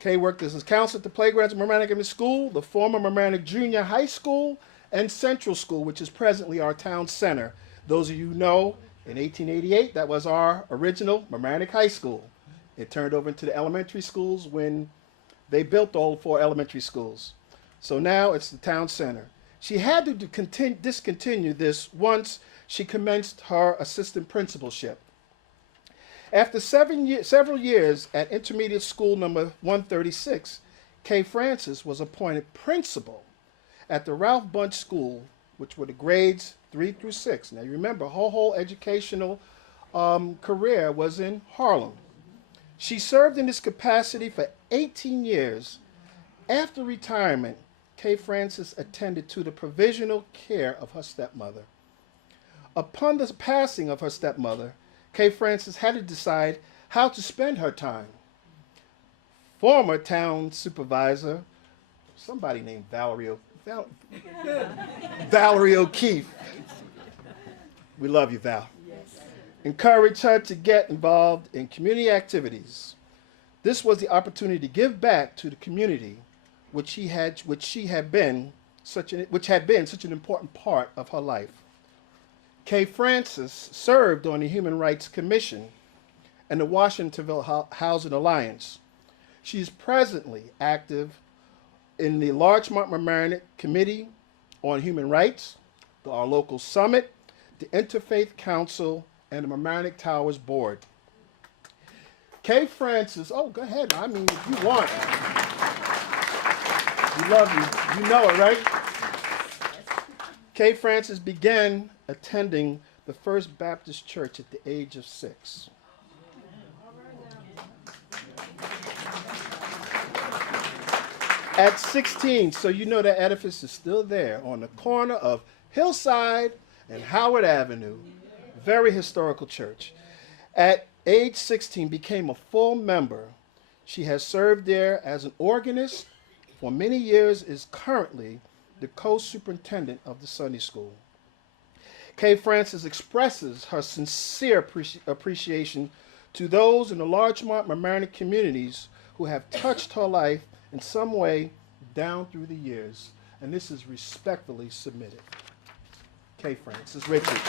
Kay worked as a counselor at the playgrounds of Mamaroneck Elementary School, the former Mamaroneck Junior High School, and Central School, which is presently our town center. Those of you who know, in 1888, that was our original Mamaroneck High School. It turned over into the elementary schools when they built all 4 elementary schools. So now it's the town center. She had to discontinue this once she commenced her assistant principalship. After several years at intermediate school number 136, Kay Francis was appointed principal at the Ralph Bunch School, which were the grades 3 through 6. Now you remember, her whole educational career was in Harlem. She served in this capacity for 18 years. After retirement, Kay Francis attended to the provisional care of her stepmother. Upon the passing of her stepmother, Kay Francis had to decide how to spend her time. Former town supervisor, somebody named Valerie O'Keefe, we love you, Val, encouraged her to get involved in community activities. This was the opportunity to give back to the community, which had been such an important part of her life. Kay Francis served on the Human Rights Commission and the Washingtonville Housing Alliance. She is presently active in the Larchmont Mamaroneck Committee on Human Rights, our local summit, the Interfaith Council, and the Mamaroneck Towers Board. Kay Francis, oh, go ahead. I mean, if you want. We love you. You know it, right? Kay Francis began attending the First Baptist Church at the age of 6. At 16, so you know that edifice is still there on the corner of Hillside and Howard Avenue. Very historical church. At age 16, became a full member. She has served there as an organist for many years, is currently the co-superintendent of the Sunday school. Kay Francis expresses her sincere appreciation to those in the Larchmont Mamaroneck communities who have touched her life in some way down through the years. And this is respectfully submitted. Kay Francis. Richard.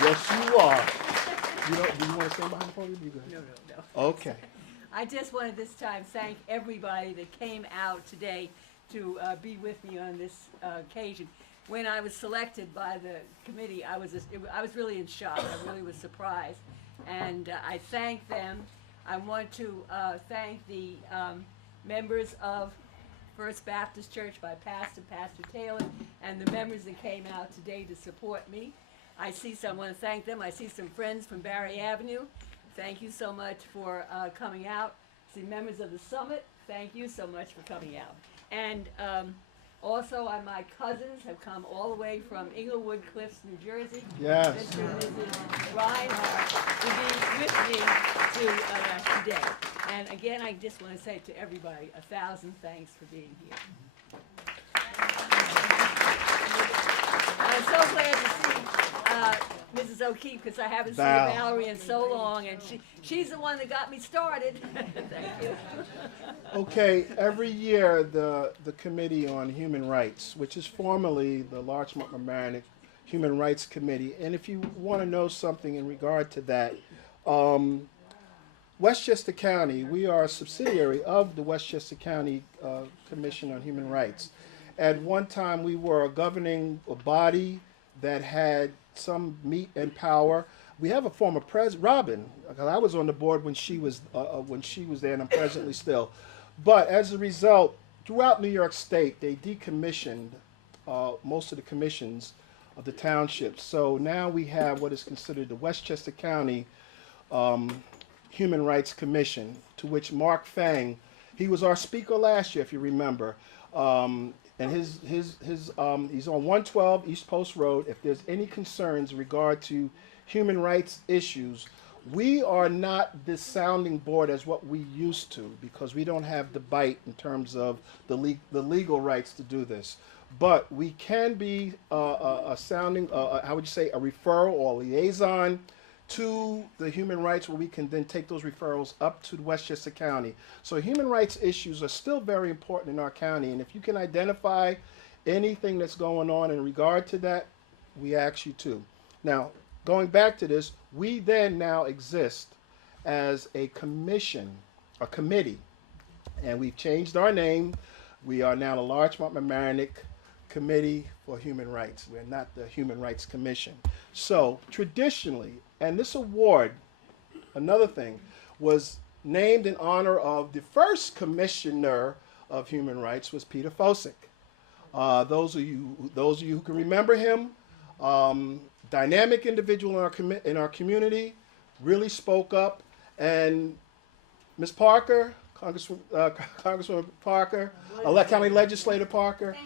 Yes, you are. Do you want to stand behind the podium? You go ahead. No. Okay. I just wanted this time thank everybody that came out today to be with me on this occasion. When I was selected by the committee, I was really in shock. I really was surprised, and I thank them. I want to thank the members of First Baptist Church by Pastor Taylor, and the members that came out today to support me. I want to thank them. I see some friends from Barry Avenue. Thank you so much for coming out. See members of the summit, thank you so much for coming out. And also my cousins have come all the way from Englewood Cliffs, New Jersey. Yes. Mr. and Mrs. Reinhardt to be with me today. And again, I just want to say to everybody, 1,000 thanks for being here. I'm so glad to see Mrs. O'Keefe, because I haven't seen Valerie in so long, and she's the one that got me started. Thank you. Okay, every year the Committee on Human Rights, which is formerly the Larchmont Mamaroneck Human Rights Committee, and if you want to know something in regard to that, Westchester County, we are a subsidiary of the Westchester County Commission on Human Rights. At one time, we were a governing body that had some meat and power. We have a former president, Robin, because I was on the board when she was there, and I'm presently still. But as a result, throughout New York State, they decommissioned most of the commissions of the township. So now we have what is considered the Westchester County Human Rights Commission, to which Mark Fang, he was our speaker last year, if you remember. And he's on 112 East Post Road. If there's any concerns in regard to human rights issues, we are not this sounding board as what we used to, because we don't have the bite in terms of the legal rights to do this. But we can be a sounding, how would you say, a referral or liaison to the human rights, where we can then take those referrals up to Westchester County. So human rights issues are still very important in our county, and if you can identify anything that's going on in regard to that, we ask you to. Now, going back to this, we then now exist as a commission, a committee, and we've changed our name. We are now the Larchmont Mamaroneck Committee for Human Rights. We're not the Human Rights Commission. So traditionally, and this award, another thing, was named in honor of the first commissioner of human rights, was Peter Fosick. Those of you who can remember him, dynamic individual in our community, really spoke up. And Ms. Parker, Congresswoman Parker, County Legislator Parker,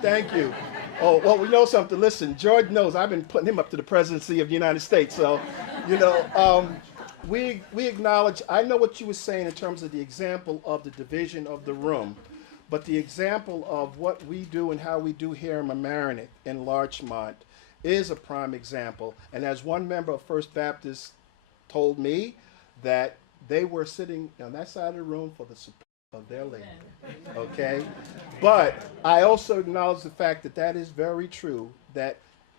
thank you. Oh, well, we know something. Listen, George knows I've been putting him up to the presidency of the United States. So, you know, we acknowledge, I know what you were saying in terms of the example of the division of the room, but the example of what we do and how we do here in Mamaroneck and Larchmont is a prime example. And as one member of First Baptist told me, that they were sitting on that side of the room for the support of their leader, okay? But I also acknowledge the fact that that is very true, that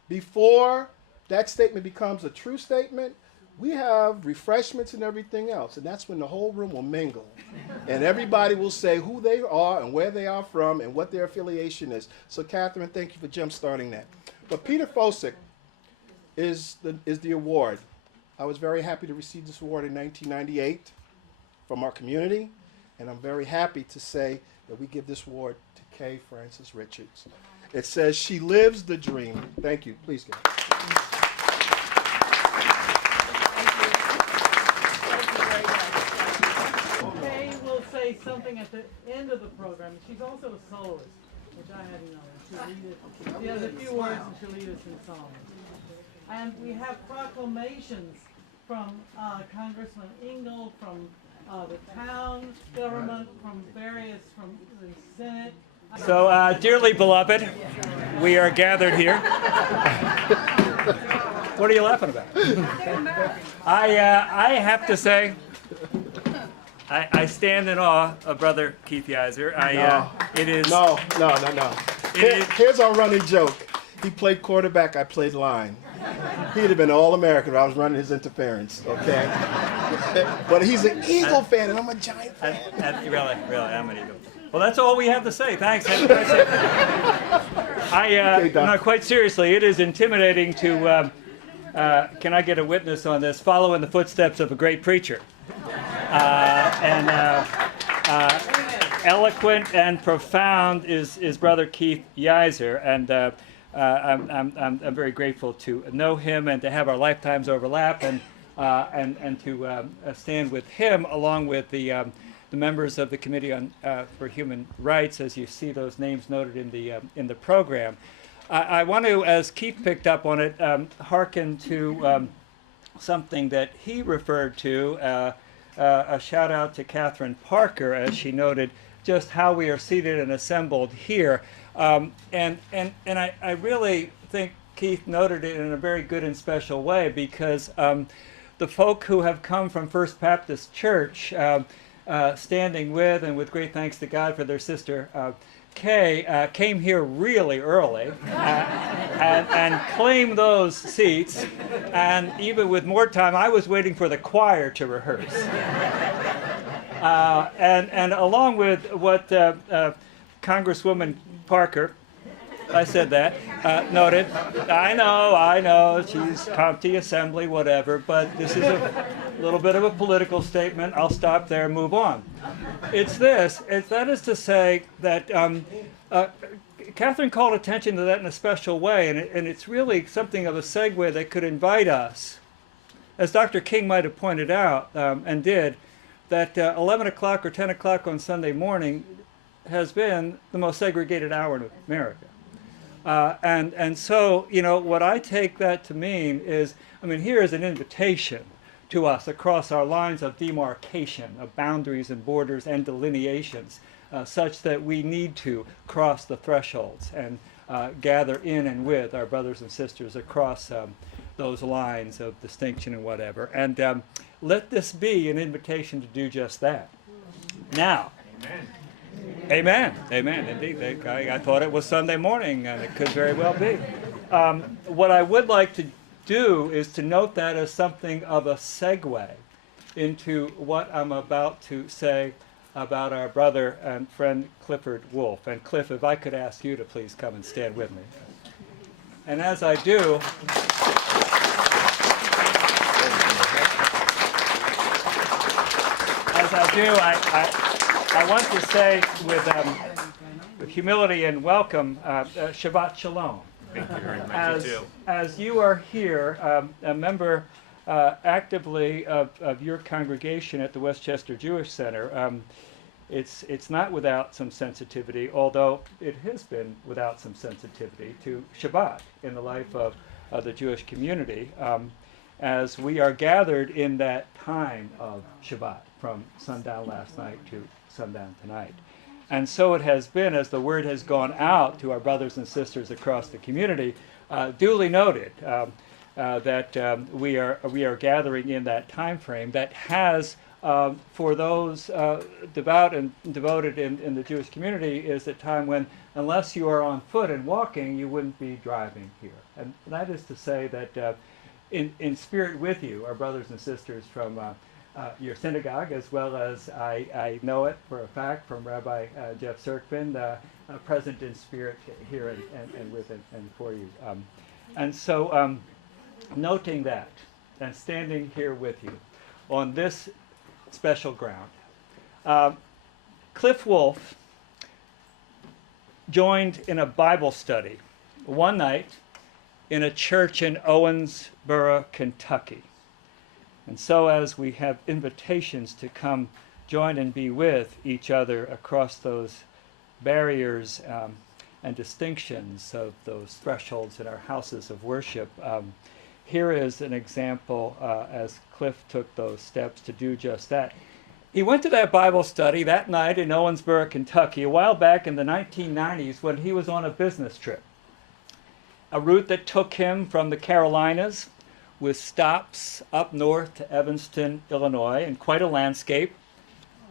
before that statement becomes a true statement, we have refreshments and everything else, and that's when the whole room will mingle, and everybody will say who they are and where they are from and what their affiliation is. So Catherine, thank you for jump-starting that. But Peter Fosick is the award. I was very happy to receive this award in 1998 from our community. And I'm very happy to say that we give this award to Kay Francis Richards. It says, "She lives the dream." Thank you. Please go. Kay will say something at the end of the program. She's also a soloist, which I hadn't known. She'll lead it. She has a few words and she'll lead us in song. And we have proclamations from Congressman Ingle, from the town government, from the Senate. So, dearly beloved, we are gathered here. What are you laughing about? I have to say, I stand in awe of Brother Keith Yeiser. It is No. Here's our running joke. He played quarterback, I played line. He'd have been All-American if I was running his interference, okay? But he's an Eagle fan, and I'm a Giant fan. Really, I'm an Eagle. Well, that's all we have to say. Thanks. No, quite seriously, it is intimidating to, can I get a witness on this, follow in the footsteps of a great preacher. Eloquent and profound is Brother Keith Yeiser, and I'm very grateful to know him and to have our lifetimes overlap, and to stand with him along with the members of the Committee on for Human Rights, as you see those names noted in the program. I want to, as Keith picked up on it, hearken to something that he referred to. A shout out to Catherine Parker, as she noted just how we are seated and assembled here. And I really think Keith noted it in a very good and special way, because the folk who have come from First Baptist Church, standing with and with great thanks to God for their sister Kay, came here really early and claimed those seats. And even with more time, I was waiting for the choir to rehearse. And along with what Congresswoman Parker, I said that, noted. I know, she's County Assembly, whatever, but this is a little bit of a political statement. I'll stop there and move on. That is to say that Catherine called attention to that in a special way, and it's really something of a segue that could invite us, as Dr. King might have pointed out and did, that 11 o'clock or 10 o'clock on Sunday morning has been the most segregated hour in America. And so, you know, what I take that to mean is, I mean, here is an invitation to us across our lines of demarcation, of boundaries and borders and delineations, such that we need to cross the thresholds and gather in and with our brothers and sisters across those lines of distinction and whatever. And let this be an invitation to do just that. Now, amen, amen, indeed. I thought it was Sunday morning, and it could very well be. What I would like to do is to note that as something of a segue into what I'm about to say about our brother and friend Clifford Wolf. And Cliff, if I could ask you to please come and stand with me. And as I do, I want to say with humility and welcome, Shabbat Shalom. Thank you very much. As you are here, a member actively of your congregation at the Westchester Jewish Center, it's not without some sensitivity, although it has been without some sensitivity to Shabbat in the life of the Jewish community, as we are gathered in that time of Shabbat from sundown last night to sundown tonight. And so it has been, as the word has gone out to our brothers and sisters across the community, duly noted that we are gathering in that time frame that has, for those devout and devoted in the Jewish community, is a time when, unless you are on foot and walking, you wouldn't be driving here. And that is to say that in spirit with you, our brothers and sisters from your synagogue, as well as I know it for a fact from Rabbi Jeff Serkvin, present in spirit here and with and for you. And so noting that and standing here with you on this special ground, Cliff Wolf joined in a Bible study one night in a church in Owensboro, Kentucky. And so as we have invitations to come join and be with each other across those barriers and distinctions of those thresholds in our houses of worship, here is an example as Cliff took those steps to do just that. He went to that Bible study that night in Owensboro, Kentucky, a while back in the 1990s when he was on a business trip. A route that took him from the Carolinas with stops up north to Evanston, Illinois, and quite a landscape,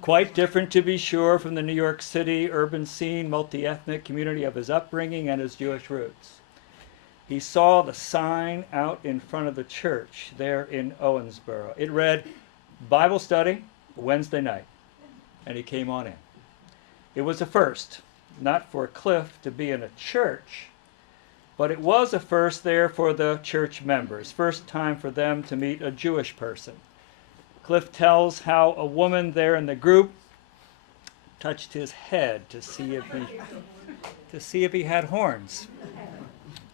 quite different to be sure from the New York City urban scene, multi-ethnic community of his upbringing and his Jewish roots. He saw the sign out in front of the church there in Owensboro. It read, Bible study, Wednesday night, and he came on in. It was a first, not for Cliff to be in a church, but it was a first there for the church members, first time for them to meet a Jewish person. Cliff tells how a woman there in the group touched his head to see if he had horns,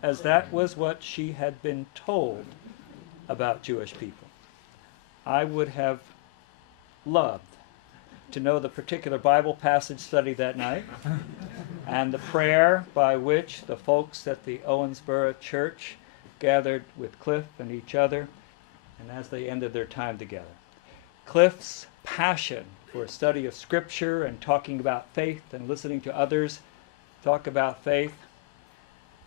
as that was what she had been told about Jewish people. I would have loved to know the particular Bible passage studied that night and the prayer by which the folks at the Owensboro church gathered with Cliff and each other, and as they ended their time together. Cliff's passion for a study of Scripture and talking about faith and listening to others talk about faith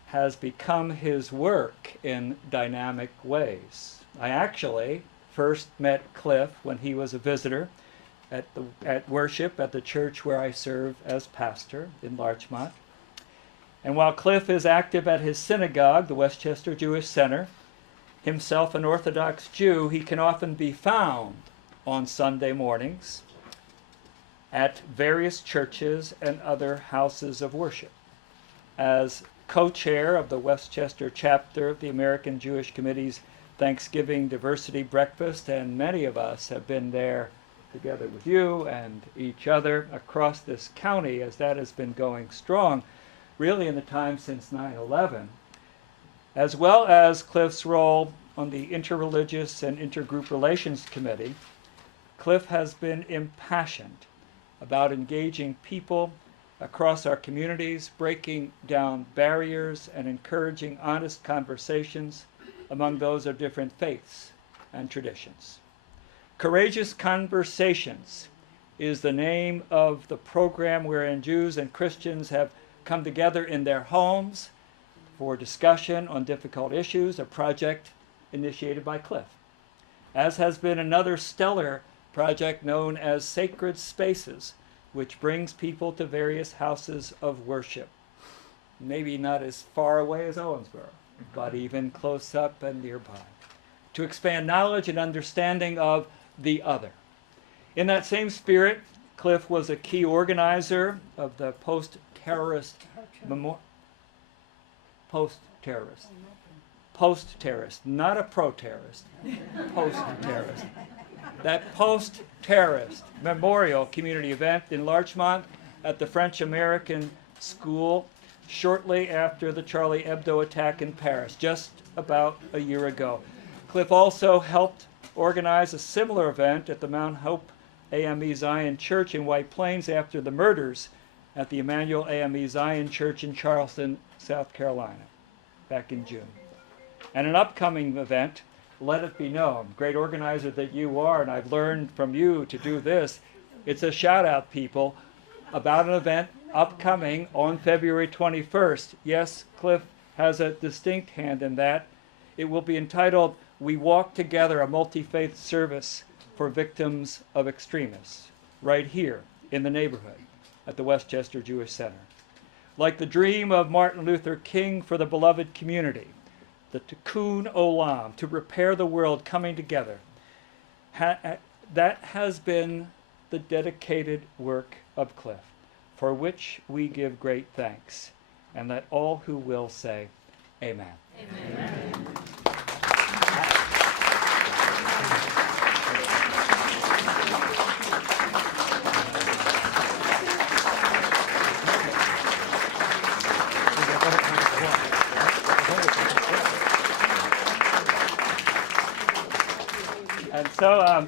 has become his work in dynamic ways. I actually first met Cliff when he was a visitor at worship at the church where I serve as pastor in Larchmont. And while Cliff is active at his synagogue, the Westchester Jewish Center, himself an Orthodox Jew, he can often be found on Sunday mornings at various churches and other houses of worship. As co-chair of the Westchester chapter of the American Jewish Committee's Thanksgiving Diversity Breakfast, and many of us have been there together with you and each other across this county as that has been going strong. really in the time since 9/11, as well as Cliff's role on the Interreligious and Intergroup Relations Committee. Cliff has been impassioned about engaging people across our communities, breaking down barriers, and encouraging honest conversations among those of different faiths and traditions. Courageous Conversations is the name of the program wherein Jews and Christians have come together in their homes for discussion on difficult issues, a project initiated by Cliff, as has been another stellar project known as Sacred Spaces, which brings people to various houses of worship. Maybe not as far away as Owensboro, but even close up and nearby, to expand knowledge and understanding of the other. In that same spirit, Cliff was a key organizer of the post-terrorist, not a pro-terrorist, post-terrorist. That post-terrorist memorial community event in Larchmont at the French-American School shortly after the Charlie Hebdo attack in Paris, just about a year ago. Cliff also helped organize a similar event at the Mount Hope AME Zion Church in White Plains after the murders at the Emmanuel AME Zion Church in Charleston, South Carolina, back in June. And an upcoming event, Let It Be Known, great organizer that you are, and I've learned from you to do this. It's a shout out, people, about an event upcoming on February 21st. Yes, Cliff has a distinct hand in that. It will be entitled We Walk Together, a Multi-Faith Service for Victims of Extremists, right here in the neighborhood at the Westchester Jewish Center. Like the dream of Martin Luther King for the beloved community, the Tikkun Olam, to repair the world coming together, that has been the dedicated work of Cliff, for which we give great thanks. And let all who will say, Amen. Amen. And so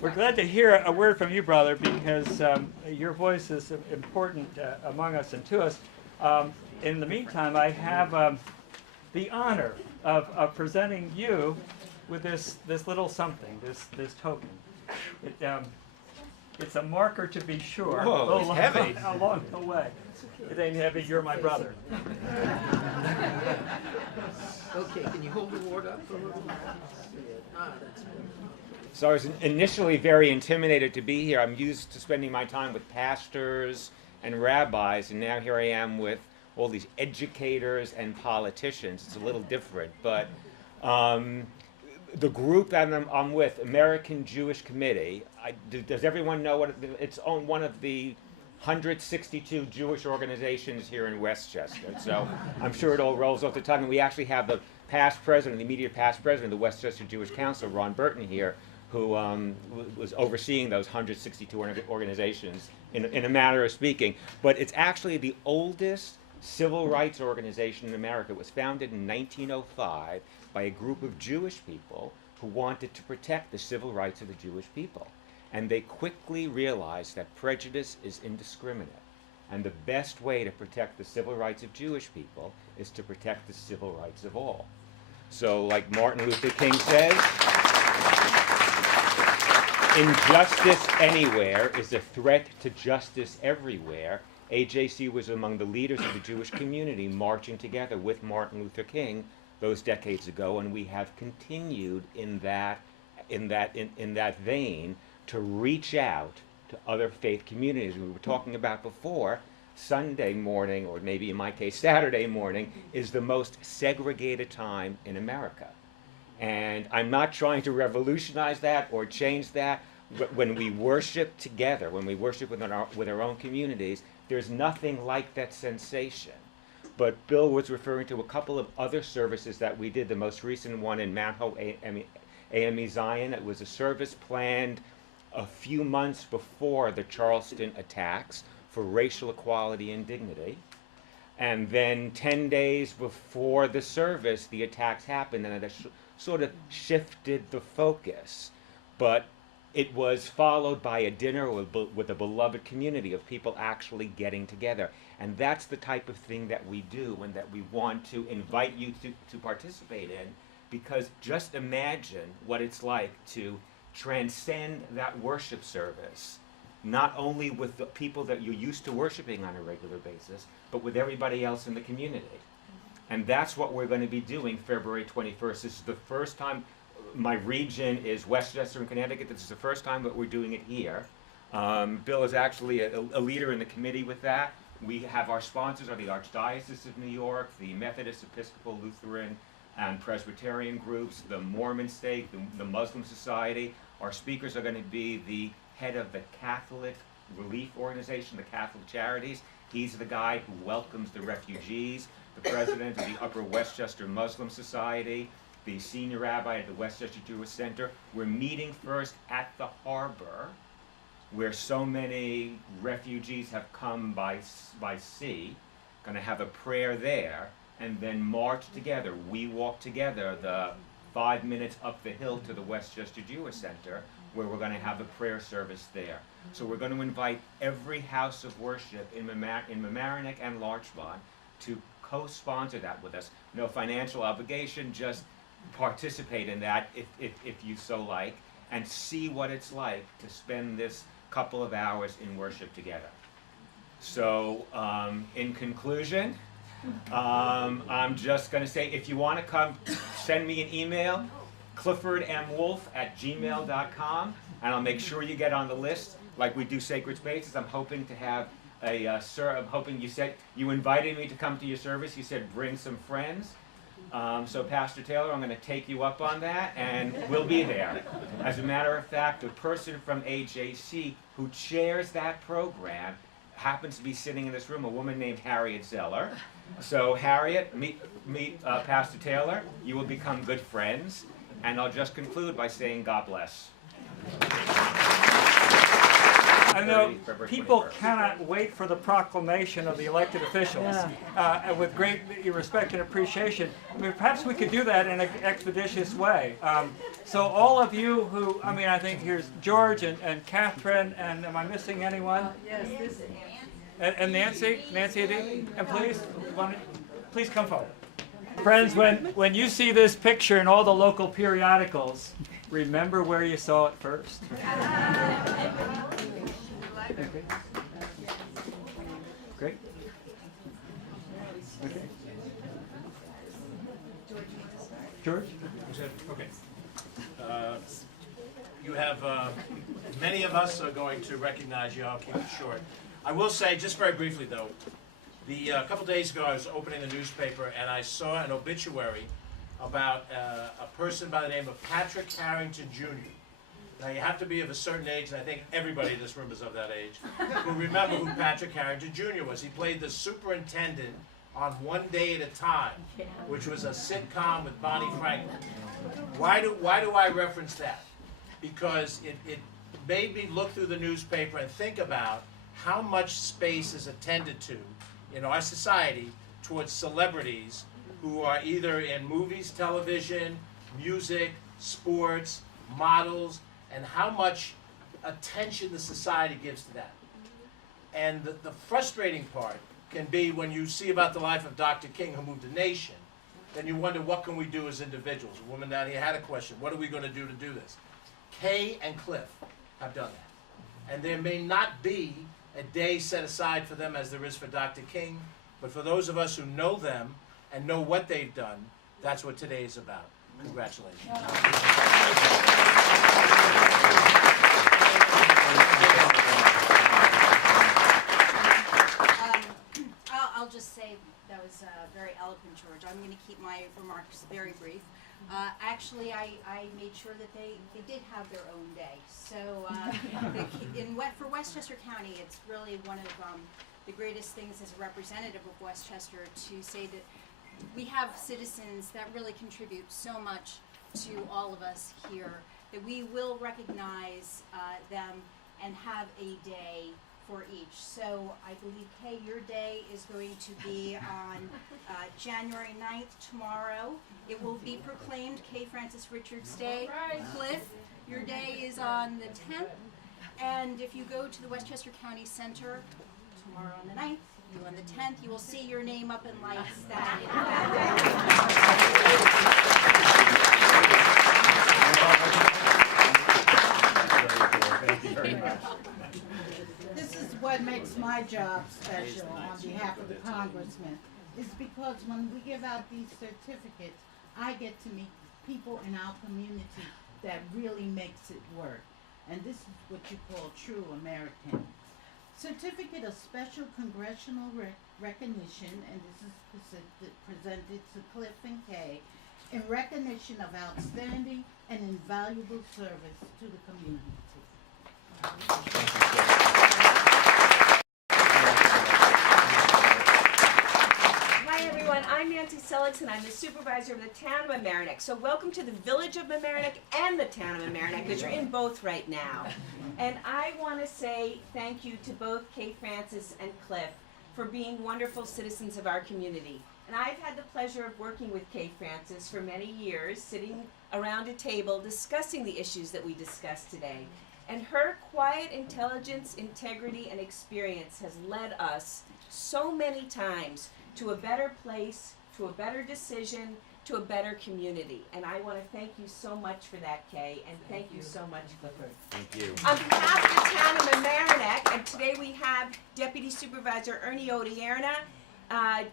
we're glad to hear a word from you, brother, because your voice is important among us and to us. In the meantime, I have the honor of presenting you with this little something, this token. It's a marker to be sure. Whoa, it's heavy. Along the way. It ain't heavy, you're my brother. Okay, can you hold the word up for a little bit? So I was initially very intimidated to be here. I'm used to spending my time with pastors and rabbis, and now here I am with all these educators and politicians. It's a little different, but the group that I'm with, American Jewish Committee, does everyone know what it's on? One of the 162 Jewish organizations here in Westchester. So I'm sure it all rolls off the tongue. And we actually have the past president, the immediate past president of the Westchester Jewish Council, Ron Burton, here, who was overseeing those 162 organizations in a manner of speaking. But it's actually the oldest civil rights organization in America. It was founded in 1905 by a group of Jewish people who wanted to protect the civil rights of the Jewish people. And they quickly realized that prejudice is indiscriminate. And the best way to protect the civil rights of Jewish people is to protect the civil rights of all. So like Martin Luther King says, injustice anywhere is a threat to justice everywhere. AJC was among the leaders of the Jewish community marching together with Martin Luther King those decades ago, and we have continued in that vein to reach out to other faith communities. We were talking about before, Sunday morning, or maybe in my case Saturday morning, is the most segregated time in America. And I'm not trying to revolutionize that or change that. But when we worship together, when we worship with our own communities, there's nothing like that sensation. But Bill was referring to a couple of other services that we did. The most recent one in Mount Hope AME Zion. It was a service planned a few months before the Charleston attacks for racial equality and dignity. And then 10 days before the service, the attacks happened, and it sort of shifted the focus. But it was followed by a dinner with a beloved community of people actually getting together. And that's the type of thing that we do and that we want to invite you to participate in, because just imagine what it's like to transcend that worship service, not only with the people that you're used to worshiping on a regular basis, but with everybody else in the community. And that's what we're going to be doing February 21st. This is the first time. My region is Westchester in Connecticut. This is the first time that we're doing it here. Bill is actually a leader in the committee with that. We have our sponsors are the Archdiocese of New York, the Methodist, Episcopal, Lutheran, and Presbyterian groups, the Mormon Stake, the Muslim Society. Our speakers are going to be the head of the Catholic Relief Organization, the Catholic Charities. He's the guy who welcomes the refugees, the president of the Upper Westchester Muslim Society, the senior rabbi at the Westchester Jewish Center. We're meeting first at the harbor, where so many refugees have come by sea, going to have a prayer there, and then march together. We walk together the 5 minutes up the hill to the Westchester Jewish Center, where we're going to have a prayer service there. So we're going to invite every house of worship in Mamaroneck and Larchmont to co-sponsor that with us. No financial obligation, just participate in that if you so like, and see what it's like to spend this couple of hours in worship together. So in conclusion, I'm just going to say, if you want to come, send me an email, cliffordmwolf@gmail.com, and I'll make sure you get on the list like we do Sacred Spaces. I'm hoping to have I'm hoping you invited me to come to your service. You said bring some friends. So Pastor Taylor, I'm going to take you up on that, and we'll be there. As a matter of fact, the person from AJC who chairs that program happens to be sitting in this room, a woman named Harriet Zeller. So Harriet, meet Pastor Taylor. You will become good friends. And I'll just conclude by saying God bless. I know people cannot wait for the proclamation of the elected officials with great respect and appreciation. I mean, perhaps we could do that in an expeditious way. So all of you who, I think here's George and Catherine, and am I missing anyone? Yes, this is And Nancy, and please come forward. Friends, when you see this picture in all the local periodicals, remember where you saw it first. Okay. Great. Okay. George? Okay. You have, many of us are going to recognize you. I'll keep it short. I will say, just very briefly though, a couple days ago I was opening the newspaper and I saw an obituary about a person by the name of Patrick Harrington Jr. Now you have to be of a certain age, and I think everybody in this room is of that age, who remember who Patrick Harrington Jr. was. He played the superintendent on One Day at a Time, which was a sitcom with Bonnie Franklin. Why do I reference that? Because it made me look through the newspaper and think about how much space is attended to in our society towards celebrities who are either in movies, television, music, sports, models, and how much attention the society gives to that. And the frustrating part can be when you see about the life of Dr. King, who moved a nation, then you wonder, what can we do as individuals? A woman down here had a question, what are we going to do this? Kay and Cliff have done that. And there may not be a day set aside for them as there is for Dr. King, but for those of us who know them and know what they've done, that's what today is about. Congratulations. I'll just say that was very eloquent, George. I'm going to keep my remarks very brief. Actually, I made sure that they did have their own day. So for Westchester County, it's really one of the greatest things as a representative of Westchester to say that we have citizens that really contribute so much to all of us here, that we will recognize them and have a day for each. So I believe, Kay, your day is going to be on January 9th, tomorrow. It will be proclaimed Kay Francis Richards Day. Cliff, your day is on the 10th. And if you go to the Westchester County Center tomorrow on the 9th, you on the 10th, you will see your name up in lights that Thank you very much. This is what makes my job special on behalf of the congressman, is because when we give out these certificates, I get to meet people in our community that really makes it work. And this is what you call true American. Certificate of Special Congressional Recognition, and this is presented to Cliff and Kay, in recognition of outstanding and invaluable service to the community. Hi everyone, I'm Nancy Sellex and I'm the supervisor of the town of Mamaroneck. So welcome to the village of Mamaroneck and the town of Mamaroneck, because you're in both right now. And I want to say thank you to both Kay Francis and Cliff for being wonderful citizens of our community. And I've had the pleasure of working with Kay Francis for many years, sitting around a table discussing the issues that we discussed today. And her quiet intelligence, integrity, and experience has led us so many times to a better place, to a better decision, to a better community. And I want to thank you so much for that, Kay, and thank you so much, Clifford. Thank you. On behalf of the town of Mamaroneck, and today we have Deputy Supervisor Ernie Odierna,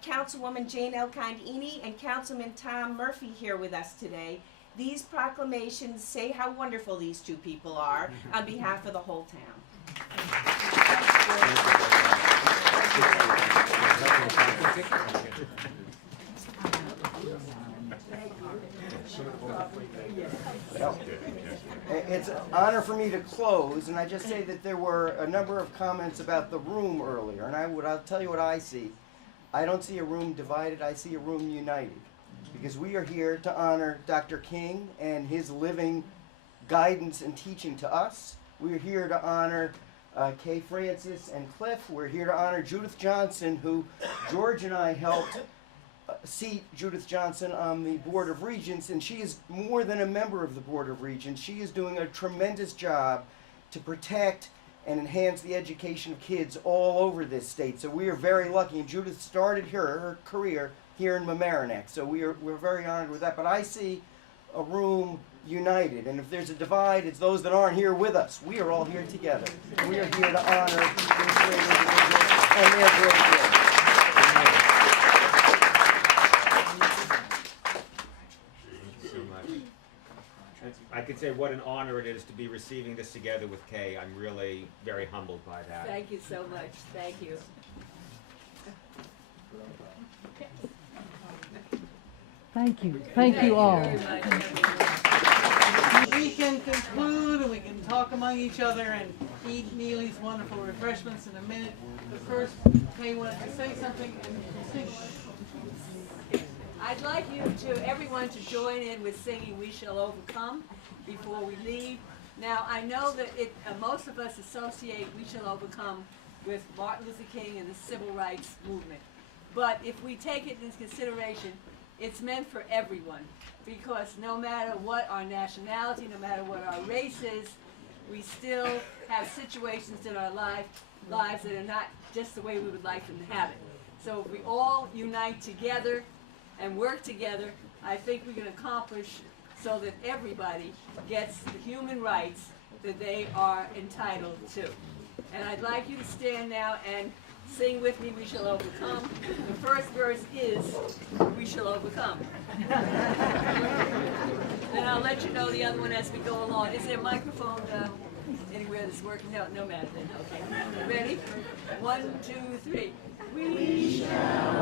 Councilwoman Jane Elkind-Eny, and Councilman Tom Murphy here with us today. These proclamations say how wonderful these two people are on behalf of the whole town. It's an honor for me to close, and I just say that there were a number of comments about the room earlier, and I'll tell you what I see. I don't see a room divided, I see a room united. Because we are here to honor Dr. King and his living guidance and teaching to us. We're here to honor Kay Francis and Cliff. We're here to honor Judith Johnson, who George and I helped seat Judith Johnson on the Board of Regents, and she is more than a member of the Board of Regents. She is doing a tremendous job to protect and enhance the education of kids all over this state. So we are very lucky, and Judith started her career here in Mamaroneck, so we're very honored with that. But I see a room united, and if there's a divide, it's those that aren't here with us. We are all here together. We are here to honor these great individuals and their great work. I could say what an honor it is to be receiving this together with Kay. I'm really very humbled by that. Thank you so much. Thank you. Thank you. Thank you all. Very much. We can conclude and we can talk among each other and eat Neely's wonderful refreshments in a minute. But first, Kay wanted to say something and sing. I'd like everyone to join in with singing "We Shall Overcome" before we leave. Now, I know that most of us associate "We Shall Overcome" with Martin Luther King and the Civil Rights Movement. But if we take it into consideration, it's meant for everyone, because no matter what our nationality, no matter what our race is, we still have situations in our lives that are not just the way we would like them to have it. So if we all unite together and work together, I think we can accomplish so that everybody gets the human rights that they are entitled to. And I'd like you to stand now and sing with me, "We Shall Overcome." The first verse is, "We shall overcome." Then I'll let you know the other one as we go along. Is there a microphone anywhere that's working? No matter then. Okay. Ready? 1, 2, 3. We shall